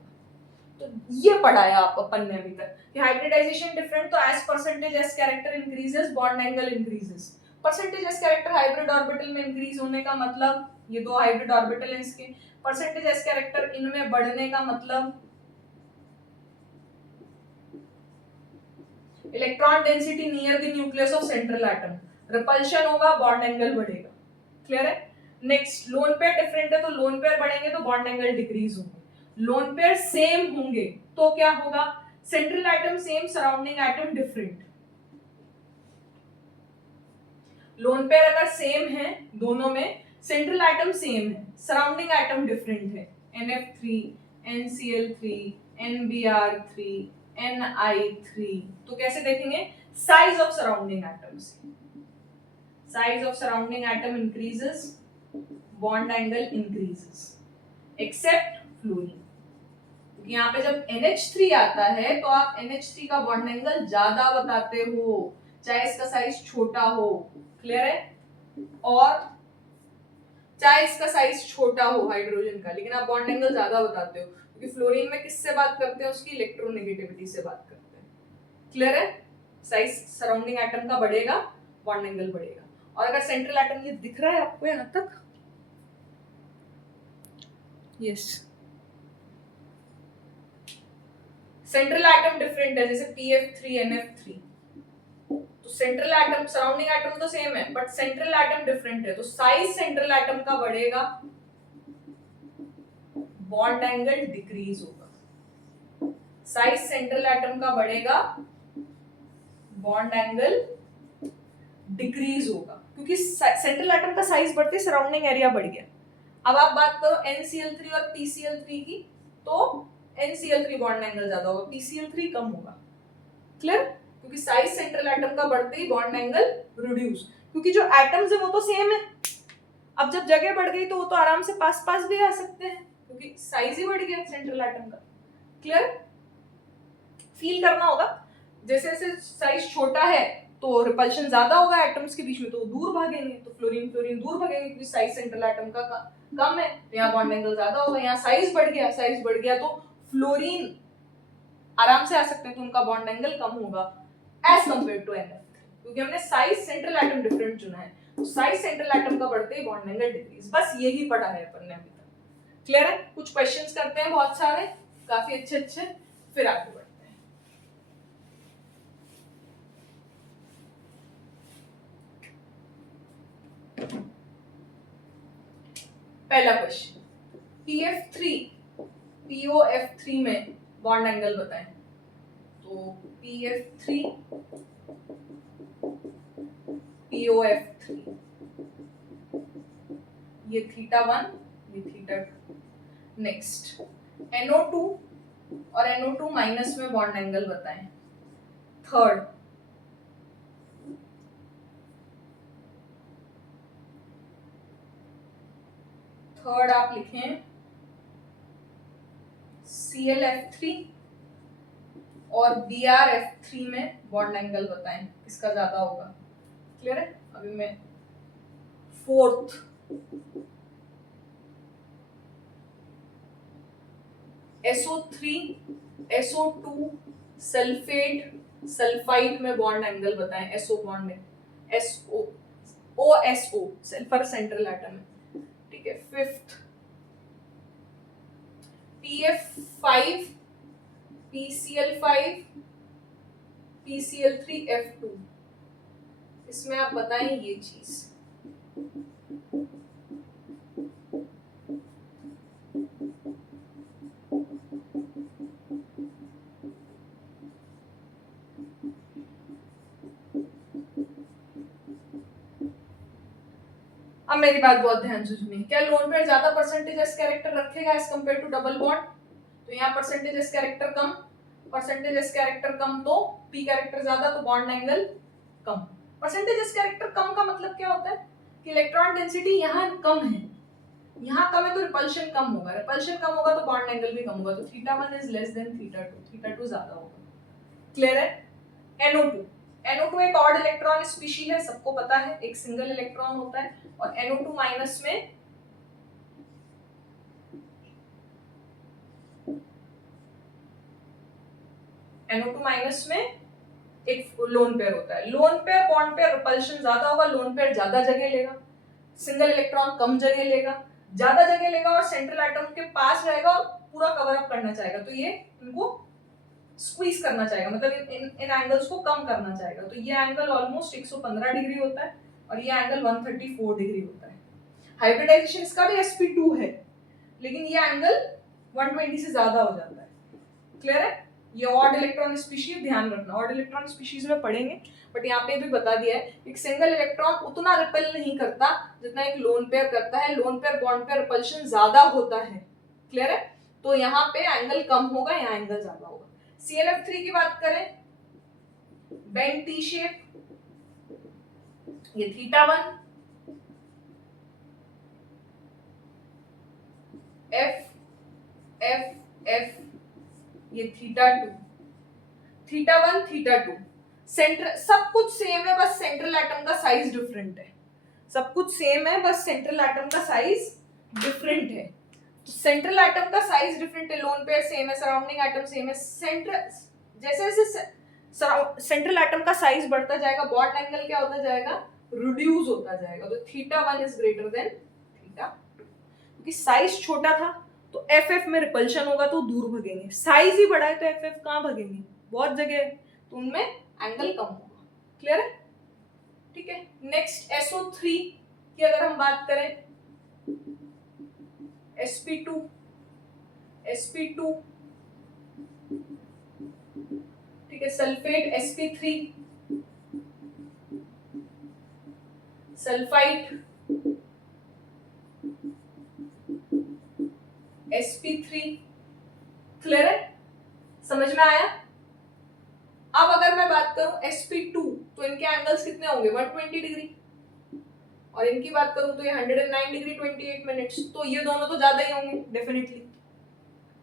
तो ये पढ़ाया आप अपन ने अभी तक कि हाइब्रिडाइजेशन डिफरेंट तो as percentage s character increases bond angle increases. Percentage s character hybrid orbital में इंक्रीज होने का मतलब, ये दो हाइब्रिड ऑर्बिटल हैं इसके, परसेंटेज एज कैरेक्टर इनमें बढ़ने का मतलब electron density near the nucleus of central atom, repulsion होगा बॉन्ड एंगल बढ़ेगा। क्लियर है? नेक्स्ट लोन पेयर डिफरेंट है तो लोन पेयर बढ़ेंगे तो बॉन्ड एंगल डिक्रीज होंगे। लोन पेयर सेम होंगे तो क्या होगा, central atom same, surrounding atom different. Loan pair अगर सेम है दोनों में, सेंट्रल एटम सेम है, सराउंडिंग एटम डिफरेंट है, NF3 NCl3 NBr3 Ni3, तो कैसे देखेंगे, साइज ऑफ सराउंडिंग एटम से, size of surrounding atom increases bond angle increases except fluorine. क्योंकि यहाँ पे जब NH3 आता है तो आप NH3 का बॉन्ड एंगल ज्यादा बताते हो चाहे इसका साइज छोटा हो। क्लियर है? और चाहे इसका साइज छोटा हो हाइड्रोजन का, लेकिन आप बॉन्ड एंगल ज्यादा बताते हो, क्योंकि फ्लोरीन में किससे बात करते हैं, उसकी इलेक्ट्रोनेगेटिविटी से बात करते हैं। क्लियर है? साइज सराउंडिंग एटम का बढ़ेगा, बॉन्ड एंगल बढ़ेगा। और अगर सेंट्रल एटम ये दिख रहा है आपको यहां तक, यस, सेंट्रल एटम डिफरेंट है, जैसे PF3 NF3, तो सेंट्रल एटम सराउंडिंग एटम तो सेम है बट सेंट्रल एटम डिफरेंट है, तो साइज सेंट्रल एटम का बढ़ेगा, बॉन्ड एंगल डिक्रीज होगा। साइज सेंट्रल एटम का बढ़ेगा, बॉन्ड एंगल डिक्रीज होगा, क्योंकि सेंट्रल एटम का साइज बढ़ते सराउंडिंग एरिया बढ़ गया। अब आप बात करो NCl3 और PCl3 की, तो NCl3 बॉन्ड एंगल ज्यादा होगा, PCl3 कम होगा। क्लियर? क्योंकि साइज सेंट्रल एटम का बढ़ते ही बॉन्ड एंगल रिड्यूस, क्योंकि जो एटम्स है वो तो सेम है। अब जब जगह बढ़ गई तो वो तो आराम से पास पास भी आ सकते हैं, क्योंकि साइज ही बढ़ गया सेंट्रल एटम का। क्लियर? फील करना होगा, जैसे जैसे साइज छोटा है तो रिपल्शन ज्यादा होगा एटम्स के बीच में, तो दूर भागेंगे, तो फ्लोरीन फ्लोरीन दूर भागेंगे, क्योंकि साइज सेंट्रल एटम का कम है, तो यहाँ बॉन्ड एंगल ज्यादा होगा। यहाँ साइज बढ़ गया तो फ्लोरीन आराम से आ सकते हैं, तो उनका बॉन्ड एंगल कम होगा एज कंपेयर टू NF3, क्योंकि हमने साइज सेंट्रल एटम डिफरेंट चुना है, तो साइज सेंट्रल एटम का बढ़ते ही बॉन्ड एंगल डिक्रीज। बस यही पढ़ा है अपन ने अभी तक। क्लियर है? कुछ क्वेश्चंस करते हैं बहुत सारे, काफी अच्छे, फिर आगे बढ़ते हैं। पहला क्वेश्चन, POF3 में बॉन्ड एंगल बताएं। तो PF3 POF3, ये θ1 ये θ2। नेक्स्ट NO2 और NO2 माइनस में बॉन्ड एंगल बताएं। थर्ड आप लिखें ClF3 और BrF3 में बॉन्ड एंगल बताएं, किसका ज्यादा होगा। क्लियर है? अभी मैं fourth, SO3 SO2 sulphate sulphide में बॉन्ड एंगल बताएं। SO बॉन्ड में OSO सल्फर सेंट्रल एटम है, ठीक है। Fifth PF5 PCl5 PCl3 F2, इसमें आप बताएं ये चीज। अब मेरी बात बहुत ध्यान से सुनिए, क्या लोन पेयर ज्यादा परसेंटेज एस कैरेक्टर रखेगा as compare to double bond? तो यहाँ परसेंटेज एस कैरेक्टर कम, परसेंटेज एस कैरेक्टर कम तो पी कैरेक्टर ज्यादा, तो बॉन्ड एंगल कम। परसेंटेज एस कैरेक्टर कम का मतलब क्या होता है कि इलेक्ट्रॉन डेंसिटी यहाँ कम है, यहाँ कम है तो रिपल्शन कम होगा, रिपल्शन कम होगा तो बॉन्ड एंगल भी कम होगा, तो θ1 इज लेस देन θ2, θ2 ज्यादा होगा। क्लियर है? NO2 एक ऑड इलेक्ट्रॉन स्पीशीज है, सबको पता है, एक सिंगल इलेक्ट्रॉन होता है, और NO2 माइनस में एक लोन पेयर होता है। Lone pair bond pair repulsion ज्यादा होगा, लोन पेयर ज्यादा जगह लेगा, सिंगल इलेक्ट्रॉन कम जगह लेगा, ज्यादा जगह लेगा और सेंट्रल एटम के पास रहेगा और पूरा कवर अप करना चाहेगा, तो ये इनको स्क्वीज करना चाहेगा, मतलब इन एंगल्स को कम करना चाहेगा। तो ये एंगल ऑलमोस्ट 115 डिग्री होता है और ये एंगल 134 डिग्री होता है। हाइब्रिडाइजेशन इसका भी sp2 है, लेकिन ये एंगल 120 से ज्यादा हो जाता है। क्लियर है? ये ऑड इलेक्ट्रॉन स्पीशीज, ध्यान रखना, ऑड इलेक्ट्रॉन स्पीशीज में पढ़ेंगे, बट यहाँ पे भी बता दिया है एक सिंगल इलेक्ट्रॉन उतना रिपेल नहीं करता जितना एक लोन पेयर करता है, lone pair bond pair repulsion ज्यादा होता है। क्लियर है? तो यहाँ पे एंगल कम होगा, यहाँ एंगल ज्यादा होगा। ClF3 की बात करें, बेंड टी शेप, ये θ1, F ये θ2, θ1 θ2, सेंटर सब कुछ सेम है, बस सेंट्रल एटम का साइज डिफरेंट है। सब कुछ सेम है, बस सेंट्रल एटम का साइज डिफरेंट है। तो सेंट्रल एटम का साइज डिफरेंट है, लोन पेयर सेम है, सराउंडिंग एटम सेम है। जैसे जैसे सेंट्रल एटम का साइज बढ़ता जाएगा, बॉन्ड एंगल क्या होता जाएगा, रिड्यूस होता जाएगा। तो θ1 इज ग्रेटर देन θ2, क्योंकि साइज छोटा था तो एफ में रिपल्शन होगा तो दूर भगेंगे, साइज ही बड़ा है तो एफ कहाँ भगेंगे, बहुत जगह है, तो उनमें एंगल कम होगा। क्लियर है? ठीक है। नेक्स्ट SO3 की अगर हम बात करें, sp2 ठीक है, sulphate sp3, sulphide sp3। Clear है? समझ में आया? अब अगर मैं बात करूं sp2 तो इनके एंगल्स कितने होंगे, 120 डिग्री, और इनकी बात करूं तो ये 109 डिग्री 28 मिनट्स, तो ये दोनों तो ज्यादा ही होंगे डेफिनेटली।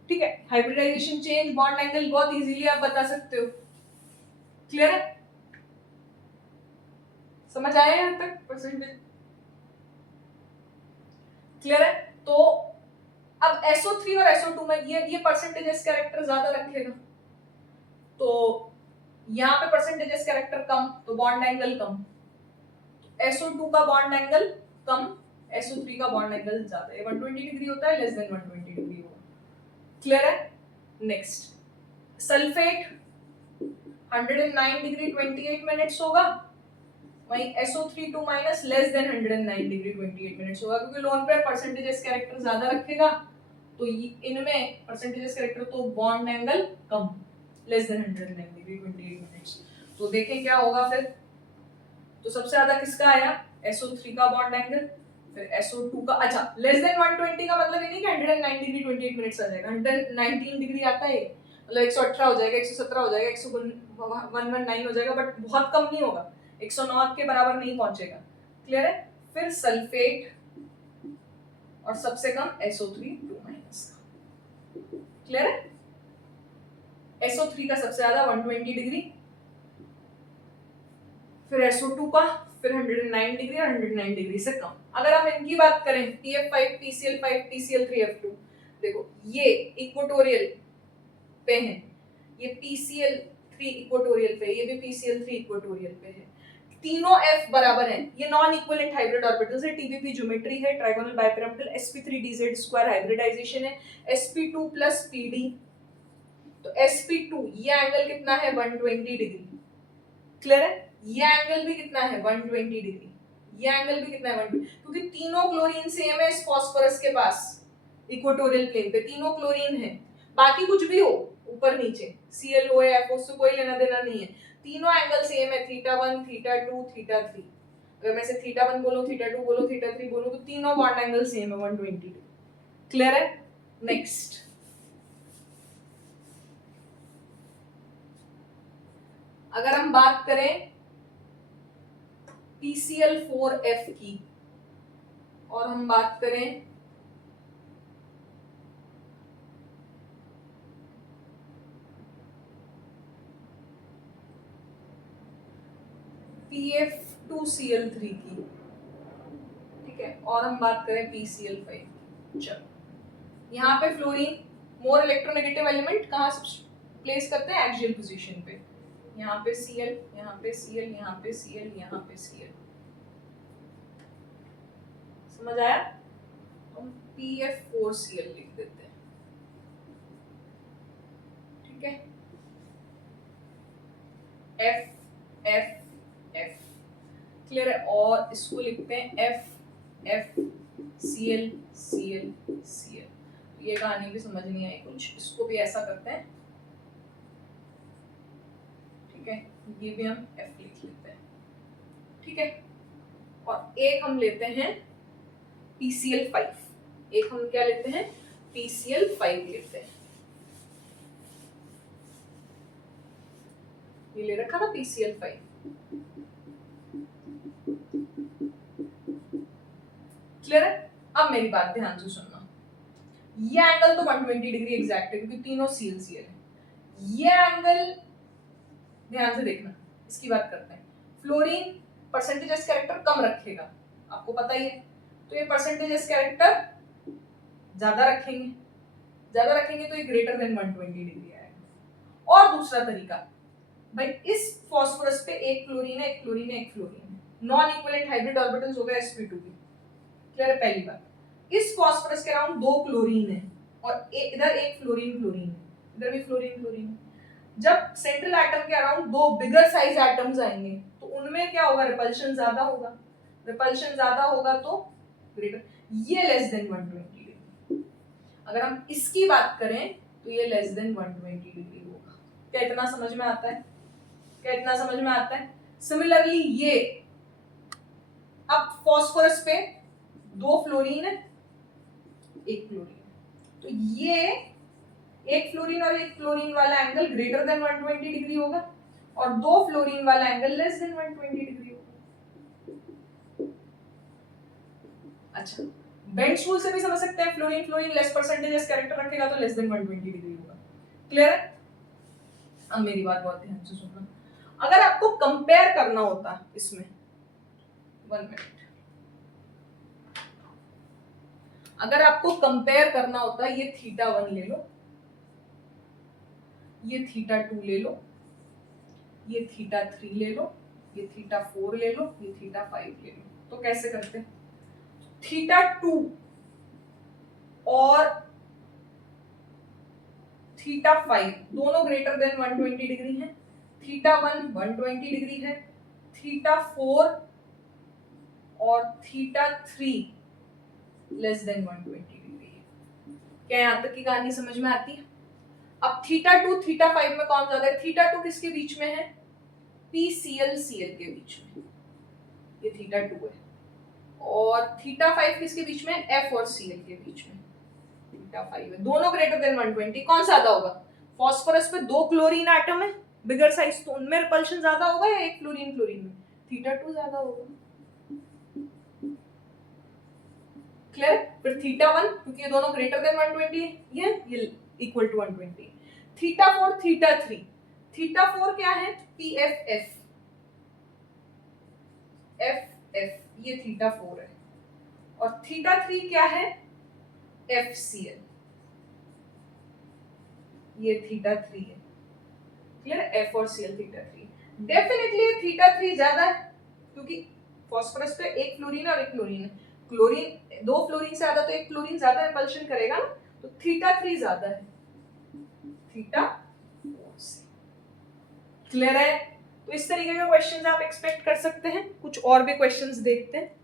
ठीक है, हाइब्रिडाइजेशन चेंज, बॉन्ड एंगल बहुत इजीली आप बता सकते हो। क्लियर है? समझ आया यहां तक परसेंटेज? क्लियर है? तो अब SO3 और SO2 में ये परसेंटेजेस कैरेक्टर ज्यादा रखेगा, तो यहाँ पे परसेंटेजेस कैरेक्टर कम, तो बॉन्ड एंगल कम। SO2 का बॉन्ड एंगल कम, SO3 का बॉन्ड एंगल ज्यादा है, 120 डिग्री होता है, लेस देन 120 डिग्री होगा। क्लियर है? नेक्स्ट सल्फेट 109 डिग्री 28 मिनट्स होगा, वहीं SO32 minus less than 109 degree 28 minutes होगा, क्योंकि लोन पेयर परसेंटेजेस कैरेक्टर ज्यादा रखेगा, तो इनमें परसेंटेजेस कैरेक्टर तो बॉन्ड एंगल कम, लेस देन 109 डिग्री 28 मिनट्स। तो देखें क्या होगा फिर, तो सबसे ज्यादा किसका आया, SO3 का बॉन्ड एंगल, फिर SO2 का। अच्छा, लेस देन 120 का मतलब ये नहीं कि 109 डिग्री 28 मिनट्स आ जाएगा, 119 डिग्री आता है, मतलब 118 हो जाएगा, 117 हो जाएगा, 119 हो जाएगा, बट बहुत कम नहीं होगा, 109 के बराबर नहीं पहुंचेगा। क्लियर है? फिर सल्फेट और सबसे कम SO3 2 माइनस का। क्लियर है? SO3 का सबसे ज्यादा 120 डिग्री, फिर SO2 का, फिर 109 डिग्री और 109 डिग्री से कम। अगर हम इनकी बात करें PF5 PCl5 PCl3F2, देखो ये इक्वेटोरियल पे है, ये PCl3 इक्वेटोरियल पे, ये भी PCl3 इक्वेटोरियल पे है, तीनों F बराबर हैं, ये नॉन इक्विवेलेंट हाइब्रिड ऑर्बिटल्स है, TPP ज्योमेट्री है, ट्राइगोनल बाइपिरामिडल, sp3dz2 हाइब्रिडाइजेशन है, sp2 प्लस pd, तो sp2 ये एंगल कितना है 120 डिग्री। क्लियर है? ये एंगल भी कितना है 120 डिग्री, ये एंगल भी कितना है 120, क्योंकि तीनों क्लोरीन सेम है इस फास्फोरस के पास, इक्वेटोरियल प्लेन पे तीनों क्लोरीन है, बाकी कुछ भी हो ऊपर नीचे ClOF उससे कोई लेना देना नहीं है, तीनों एंगल सेम है, θ1 θ2 θ3। अगर मैं से θ1 बोलूं θ2 बोलूं θ3 बोलूं तो तीनों बॉन्ड एंगल सेम है 120 डिग्री। क्लियर है? नेक्स्ट अगर हम बात करें PCl4F की, और हम बात करें PF2Cl3 की, ठीक है, और हम बात करें PCl5 की। चलो, यहाँ पे फ्लोरीन मोर इलेक्ट्रोनेगेटिव एलिमेंट कहाँ प्लेस करते हैं, एक्सियल पोजीशन पे, यहाँ पे Cl, यहाँ पे Cl, यहाँ पे Cl, यहाँ पे Cl। समझ आया? हम PF4Cl लिख देते हैं। ठीक है, F F F। क्लियर है? और इसको लिखते हैं F F Cl Cl Cl। ये कहानी भी समझ नहीं आई कुछ, इसको भी ऐसा करते हैं। ठीक है, ये भी हम F लिख लेते हैं। ठीक है, और एक हम लेते हैं PCl5, एक हम क्या लेते हैं, PCl5 लेते हैं। ये ले रखा था PCl5। क्लियर है? अब मेरी बात ध्यान से सुनना, ये एंगल तो 120 डिग्री एग्जैक्ट है क्योंकि तीनों Cl है। ये एंगल ध्यान से देखना, इसकी बात करते हैं, फ्लोरीन परसेंटेजेस कैरेक्टर कम रखेगा, आपको पता ही है। तो ये परसेंटेज कैरेक्टर ज्यादा रखेंगे तो ये ग्रेटर देन 120 डिग्री आएगा। और दूसरा तरीका, भाई इस फास्फोरस पे एक क्लोरीन है, एक क्लोरीन है, एक क्लोरीन है, नॉन इक्विवेलेंट हाइब्रिड ऑर्बिटल्स हो गया sp2 की। क्लियर है? पहली बात, इस फास्फोरस के अराउंड 2 क्लोरीन है और इधर एक फ्लोरीन है, इधर भी फ्लोरीन है। जब सेंट्रल एटम के अराउंड 2 बिगर साइज एटम्स आएंगे तो उनमें क्या होगा? रिपल्शन ज्यादा होगा तो ग्रेटर, ये लेस देन 120 डिग्री। अगर हम इसकी बात करें तो ये लेस देन 120 डिग्री होगा। क्या इतना समझ में आता है? सिमिलरली ये, अब फास्फोरस पे 2 फ्लोरीन है, एक क्लोरीन, तो ये एक फ्लोरीन और एक क्लोरीन वाला एंगल ग्रेटर देन 120 डिग्री होगा और 2 फ्लोरीन वाला एंगल लेस देन 120 डिग्री होगा। अच्छा, बेंड्स रूल से भी समझ सकते हैं, फ्लोरीन लेस परसेंटेज कैरेक्टर रखेगा तो लेस देन 120 डिग्री होगा। क्लियर है? अब मेरी बात बहुत ध्यान से सुनना। अगर आपको कंपेयर करना होता इसमें, 1 मिनट, अगर आपको कंपेयर करना होता, ये θ1 ले लो, ये θ2 ले लो, ये θ3 ले लो, ये θ4 ले लो, ये θ5 ले लो, तो कैसे करते? θ2 और θ5 दोनों ग्रेटर देन 120 डिग्री है, θ1 120 डिग्री है, θ4 और θ3 लेस देन 120 डिग्री है। क्या यहां तक की कहानी समझ में आती है? अब θ2 θ5 में कौन ज्यादा है? θ2 किसके बीच में है? PCl Cl के बीच में, ये θ2 है, और θ5 किसके बीच में? F और Cl के बीच में, θ5 है। दोनों ग्रेटर देन 120, कौन ज्यादा होगा? फास्फोरस पे 2 क्लोरीन एटम है बिगर साइज, तो उनमें रिपल्शन ज्यादा होगा या एक फ्लोरीन में? θ2 ज्यादा होगा। क्लियर? फिर θ1, क्योंकि ये दोनों ग्रेटर देन 120 है, ये इक्वल टू 120। θ4 θ3, θ4 क्या है? PFF, FF, ये θ4 है, और θ3 क्या है? FCl, ये θ3 है। क्लियर? F और Cl θ3, डेफिनेटली θ3 ज्यादा है, क्योंकि फास्फोरस पे एक फ्लोरीन और एक क्लोरीन है, क्लोरीन 2 फ्लोरीन से ज्यादा, तो एक फ्लोरीन ज्यादा रिपल्शन करेगा ना, तो θ3 ज्यादा है θ4 से। क्लियर है? तो इस तरीके के क्वेश्चंस आप एक्सपेक्ट कर सकते हैं। कुछ और भी क्वेश्चंस देखते हैं।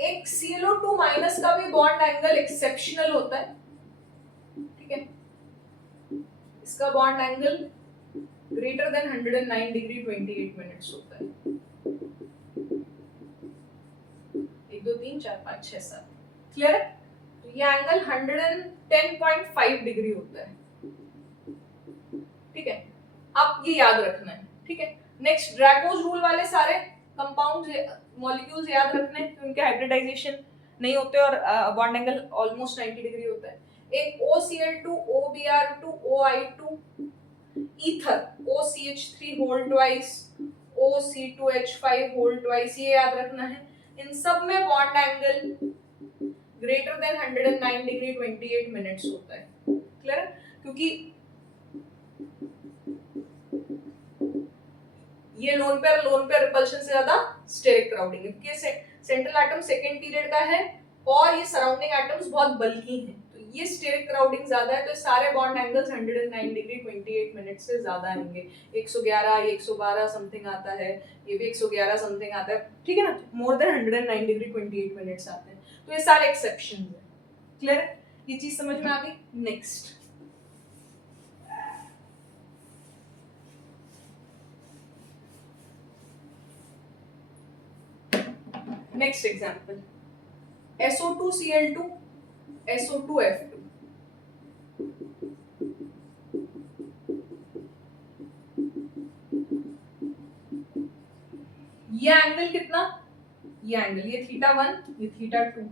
एक ClO2 माइनस का भी बॉन्ड एंगल एक्सेप्शनल होता है, ठीक है? इसका bond angle greater than 109 degree 28 minutes होता है। 1 2 3 4 5 6 7, क्लियर है? तो ये एंगल 110.5 डिग्री होता है, ठीक है? अब ये याद रखना है, ठीक है? नेक्स्ट, ड्रैकोज रूल वाले सारे कंपाउंड्स मॉलिक्यूल्स याद रखने हैं कि उनके हाइब्रिडाइजेशन नहीं होते और बॉन्ड एंगल ऑलमोस्ट 90 डिग्री होता है। एक OCl2 OBr2 OI2 ether OCH3 whole twice OC2H5 whole twice, ये याद रखना है। इन सब में bond angle greater than 109 degree 28 minutes होता है। क्लियर? क्योंकि ये लोन पेयर रिपल्शन से ज्यादा स्टेरिक क्राउडिंग है, क्योंकि सेंट्रल एटम सेकंड पीरियड का है और ये सराउंडिंग एटम्स बहुत बल्की हैं, तो ये स्टेरिक क्राउडिंग ज्यादा है, तो सारे बॉन्ड एंगल्स 109 डिग्री 28 मिनट से ज्यादा आएंगे। 111 112 समथिंग आता है, ये भी 111 समथिंग आता है, ठीक है ना? मोर देन 109 डिग्री 28 मिनट्स आते हैं, तो ये सारे एक्सेप्शंस हैं। क्लियर? ये चीज समझ में आ गई? Next, next example, SO2Cl2 SO2F2, ये एंगल कितना? ये एंगल, ये थीटा 1, ये थीटा 2,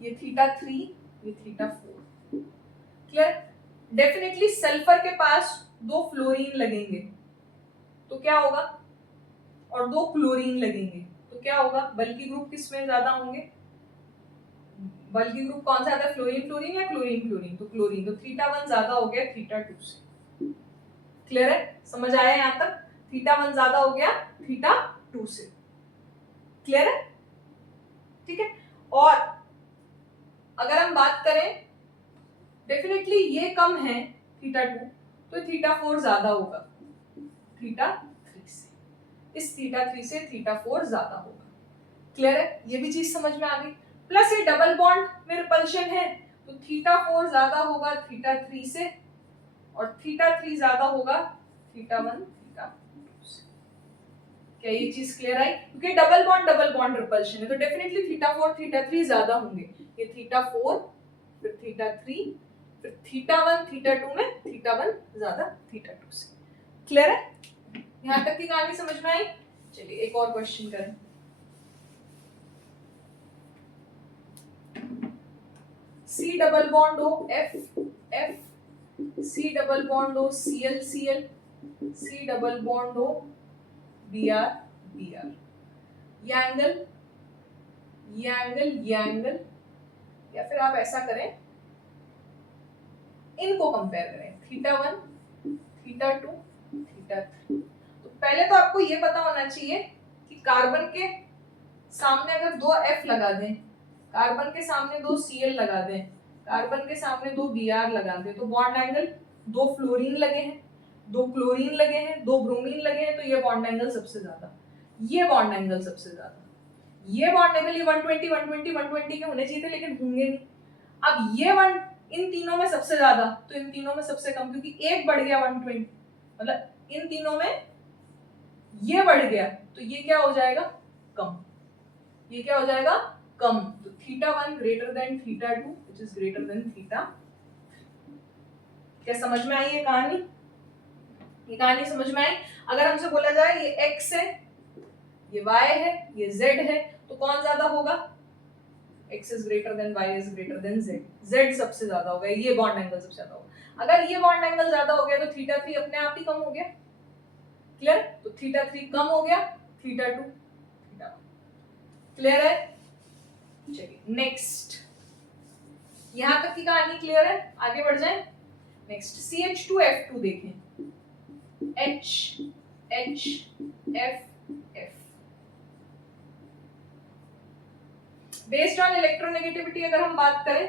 ये थीटा 3, ये थीटा 4। क्लियर? डेफिनेटली सल्फर के पास 2 फ्लोरीन लगेंगे तो क्या होगा, और 2 क्लोरीन लगेंगे तो क्या होगा, बल्कि ग्रुप किसमें ज्यादा होंगे, बल्कि ग्रुप कौन सा आता है, फ्लोरीन फ्लोरीन या क्लोरीन क्लोरीन, तो क्लोरीन, तो थीटा 1 ज्यादा हो गया थीटा 2 से। क्लियर है? समझ आया यहां तक? थीटा 1 ज्यादा हो गया थीटा 2 से। क्लियर है? ठीक है। और अगर हम बात करें, डेफिनेटली ये कम है थीटा 2, तो थीटा 4 ज्यादा होगा थीटा 3 से। इस थीटा 3 से थीटा 4 ज्यादा होगा। क्लियर है? ये भी चीज समझ में आ गई। प्लस ये डबल बॉन्ड में रिपल्शन है तो थीटा 4 ज्यादा होगा थीटा 3 से, और थीटा 3 ज्यादा होगा थीटा 1 थीटा 2 से। क्या ये चीज क्लियर आई? क्योंकि डबल बॉन्ड रिपल्शन है तो डेफिनेटली थीटा 4 थीटा 3 ज्यादा होंगे। ये थीटा 4 फिर थीटा 3 फिर थीटा 1 थीटा 2 में थीटा 1 ज्यादा थीटा 2 से। क्लियर है? यहां तक की कहानी समझ में आई? चलिए एक और क्वेश्चन करें। C double bond O F F, C double bond O Cl Cl, C double bond O Br Br। ये एंगल, ये एंगल, ये एंगल, या फिर आप ऐसा करें, इनको कंपेयर करें, थीटा 1 थीटा 2 थीटा 3। तो पहले तो आपको ये पता होना चाहिए कि कार्बन के सामने अगर 2 F लगा दें, कार्बन के सामने 2 Cl लगा दें, कार्बन के सामने 2 Br लगा दें, तो बॉन्ड एंगल 2 फ्लोरीन लगे हैं, 2 क्लोरीन लगे हैं, 2 ब्रोमीन लगे हैं, तो ये बॉन्ड एंगल सबसे ज्यादा, ये बॉन्ड एंगल सबसे ज्यादा, ये बॉन्ड एंगल ये 120 120 120 के होने चाहिए थे लेकिन होंगे नहीं। अब ये वन इन तीनों में सबसे ज्यादा तो इन तीनों में सबसे कम, क्योंकि एक बढ़ गया 120, मतलब इन तीनों में ये बढ़ गया तो ये क्या हो जाएगा, कम। ये क्या हो जाएगा, कम। तो theta 1 greater than theta 2 which is greater than theta. क्या समझ में आई ये कहानी? ये कहानी समझ में आई? अगर हमसे बोला जाए ये x है, ये y है, ये z है, तो कौन ज्यादा होगा, x is greater than y is greater than z, z सबसे ज्यादा होगा, ये बॉन्ड एंगल सबसे ज्यादा होगा। अगर ये बॉन्ड एंगल ज्यादा हो गया तो थीटा 3 अपने आप ही कम हो गया। क्लियर? तो थीटा 3 कम हो गया, थीटा 2 थीटा 1। क्लियर है? चलिए नेक्स्ट, यहां तक की कहानी क्लियर है? आगे बढ़ जाएं। नेक्स्ट CH2F2 देखें, H H F F। Based on electronegativity अगर हम बात करें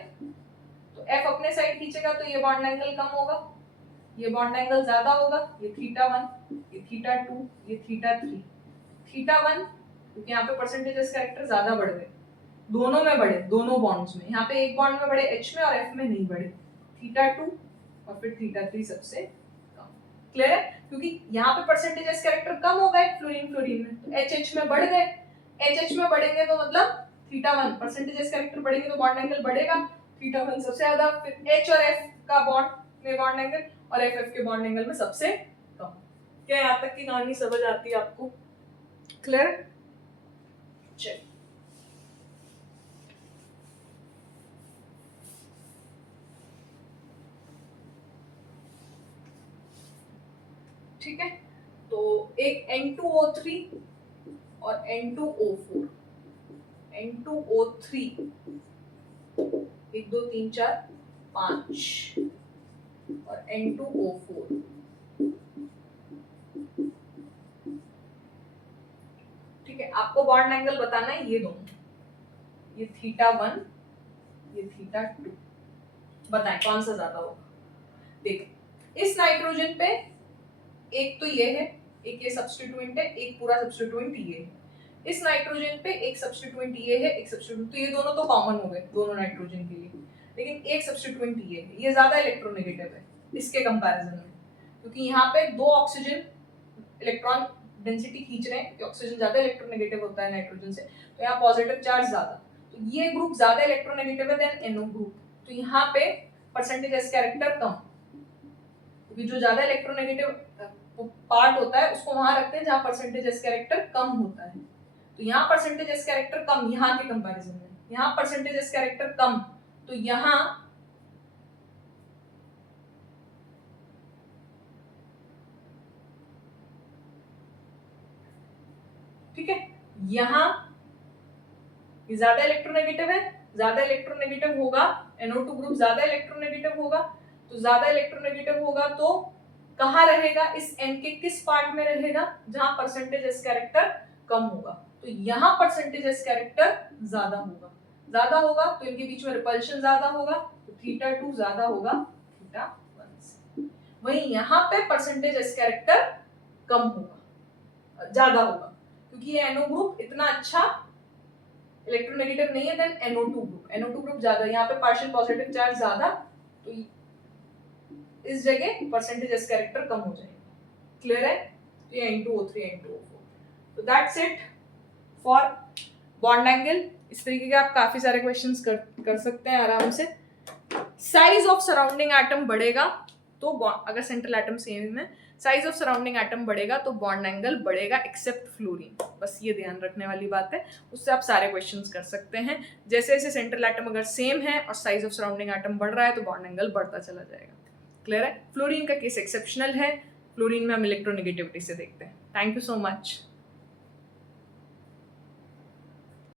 तो F अपने साइड खींचेगा तो ये बॉन्ड एंगल कम होगा, ये बॉन्ड एंगल ज्यादा होगा, ये थीटा 1, ये थीटा 2, ये थीटा 3। थीटा 1 क्योंकि यहाँ पे परसेंटेजेस कैरेक्टर ज्यादा बढ़ गए, दोनों में बढ़े, दोनों बॉन्ड्स में, यहाँ पे एक बॉन्ड में बढ़े H में और F में नहीं बढ़े, थीटा 2 और फिर थीटा 3 सबसे कम। क्लियर है? क्योंकि यहाँ पे परसेंटेजेस कैरेक्टर कम हो गए फ्लोरीन फ्लोरीन में, तो H में बढ़ गए, H में बढ़ेंगे तो मतलब थीटा 1 परसेंटेजेस कैरेक्टर बढ़ेंगे तो बॉन्ड एंगल बढ़ेगा, थीटा 1 सबसे ज्यादा, फिर H और F का बॉन्ड में बॉन्ड एंगल और FF के बॉन्ड एंगल में सबसे कम। क्या यहाँ तक की कहानी समझ आती है आपको? क्लियर? चलिए ठीक है, तो एक N2O3 और N2O4, N2O3 1 2 3 4 5 और N2O4 ठीक है। आपको बॉन्ड एंगल बताना है ये दोनों, ये थीटा 1 ये थीटा 2, बताएं कौन सा ज्यादा होगा। देखो इस नाइट्रोजन पे एक तो ये है, एक ये सब्स्टिट्यूएंट है, एक पूरा सब्स्टिट्यूएंट ये है। इस नाइट्रोजन पे एक सब्स्टिट्यूएंट ये है, एक सब्स्टिट्यूएंट, तो ये दोनों तो कॉमन हो गए दोनों नाइट्रोजन के लिए, लेकिन एक सब्स्टिट्यूएंट ये है, ये ज्यादा इलेक्ट्रोनेगेटिव है इसके कंपैरिजन में, क्योंकि यहाँ पे 2 ऑक्सीजन इलेक्ट्रॉन डेंसिटी खींच रहे हैं, ऑक्सीजन ज्यादा इलेक्ट्रोनेगेटिव होता है नाइट्रोजन से, तो यहाँ पॉजिटिव चार्ज ज्यादा, तो ये ग्रुप ज्यादा इलेक्ट्रोनेगेटिव है देन NO ग्रुप, तो यहाँ पे परसेंटेज एस कैरेक्टर कम, क्योंकि जो ज्यादा इलेक्ट्रोनेगेटिव पार्ट होता है उसको वहां रखते हैं जहां परसेंटेज एस कैरेक्टर कम होता है। तो यहाँ परसेंटेज एस कैरेक्टर कम, यहाँ के कंपैरिजन में यहाँ परसेंटेज एस कैरेक्टर कम, तो यहाँ ठीक है, यहाँ ये ज्यादा इलेक्ट्रोनेगेटिव है, ज्यादा इलेक्ट्रोनेगेटिव होगा, NO2 ग्रुप ज्यादा इलेक्ट्रोनेगेटिव होगा, तो ज्यादा इलेक्ट्रोनेगेटिव होगा तो कहाँ रहेगा, इस N के किस पार्ट में रहेगा, जहां परसेंटेज एस कैरेक्टर कम होगा, तो यहाँ परसेंटेज एस कैरेक्टर ज्यादा होगा, ज्यादा होगा तो इनके बीच में रिपल्शन ज्यादा होगा, तो θ2 ज्यादा होगा θ1 से। वहीं यहाँ पे परसेंटेज एस कैरेक्टर कम होगा, ज्यादा होगा, क्योंकि ये NO ग्रुप इतना अच्छा इलेक्ट्रोनेगेटिव नहीं है देन NO2 ग्रुप ज्यादा, यहाँ पे पार्शियल पॉजिटिव चार्ज ज्यादा, तो इस जगह परसेंटेज एस कैरेक्टर कम हो जाएगा। क्लियर है? तो ये N2O3 N2O4। तो that's it for bond angle. इस तरीके के आप काफी सारे क्वेश्चंस कर सकते हैं आराम से। साइज ऑफ सराउंडिंग एटम बढ़ेगा तो अगर सेंट्रल एटम सेम है, साइज ऑफ सराउंडिंग एटम बढ़ेगा तो बॉन्ड एंगल बढ़ेगा एक्सेप्ट फ्लोरीन। बस ये ध्यान रखने वाली बात है, उससे आप सारे क्वेश्चंस कर सकते हैं। जैसे जैसे सेंट्रल एटम अगर सेम है और साइज ऑफ सराउंडिंग एटम बढ़ रहा है तो बॉन्ड एंगल बढ़ता चला जाएगा। क्लियर है? फ्लोरीन का केस एक्सेप्शनल है, फ्लोरीन में हम इलेक्ट्रोनेगेटिविटी से देखते हैं। Thank you so much.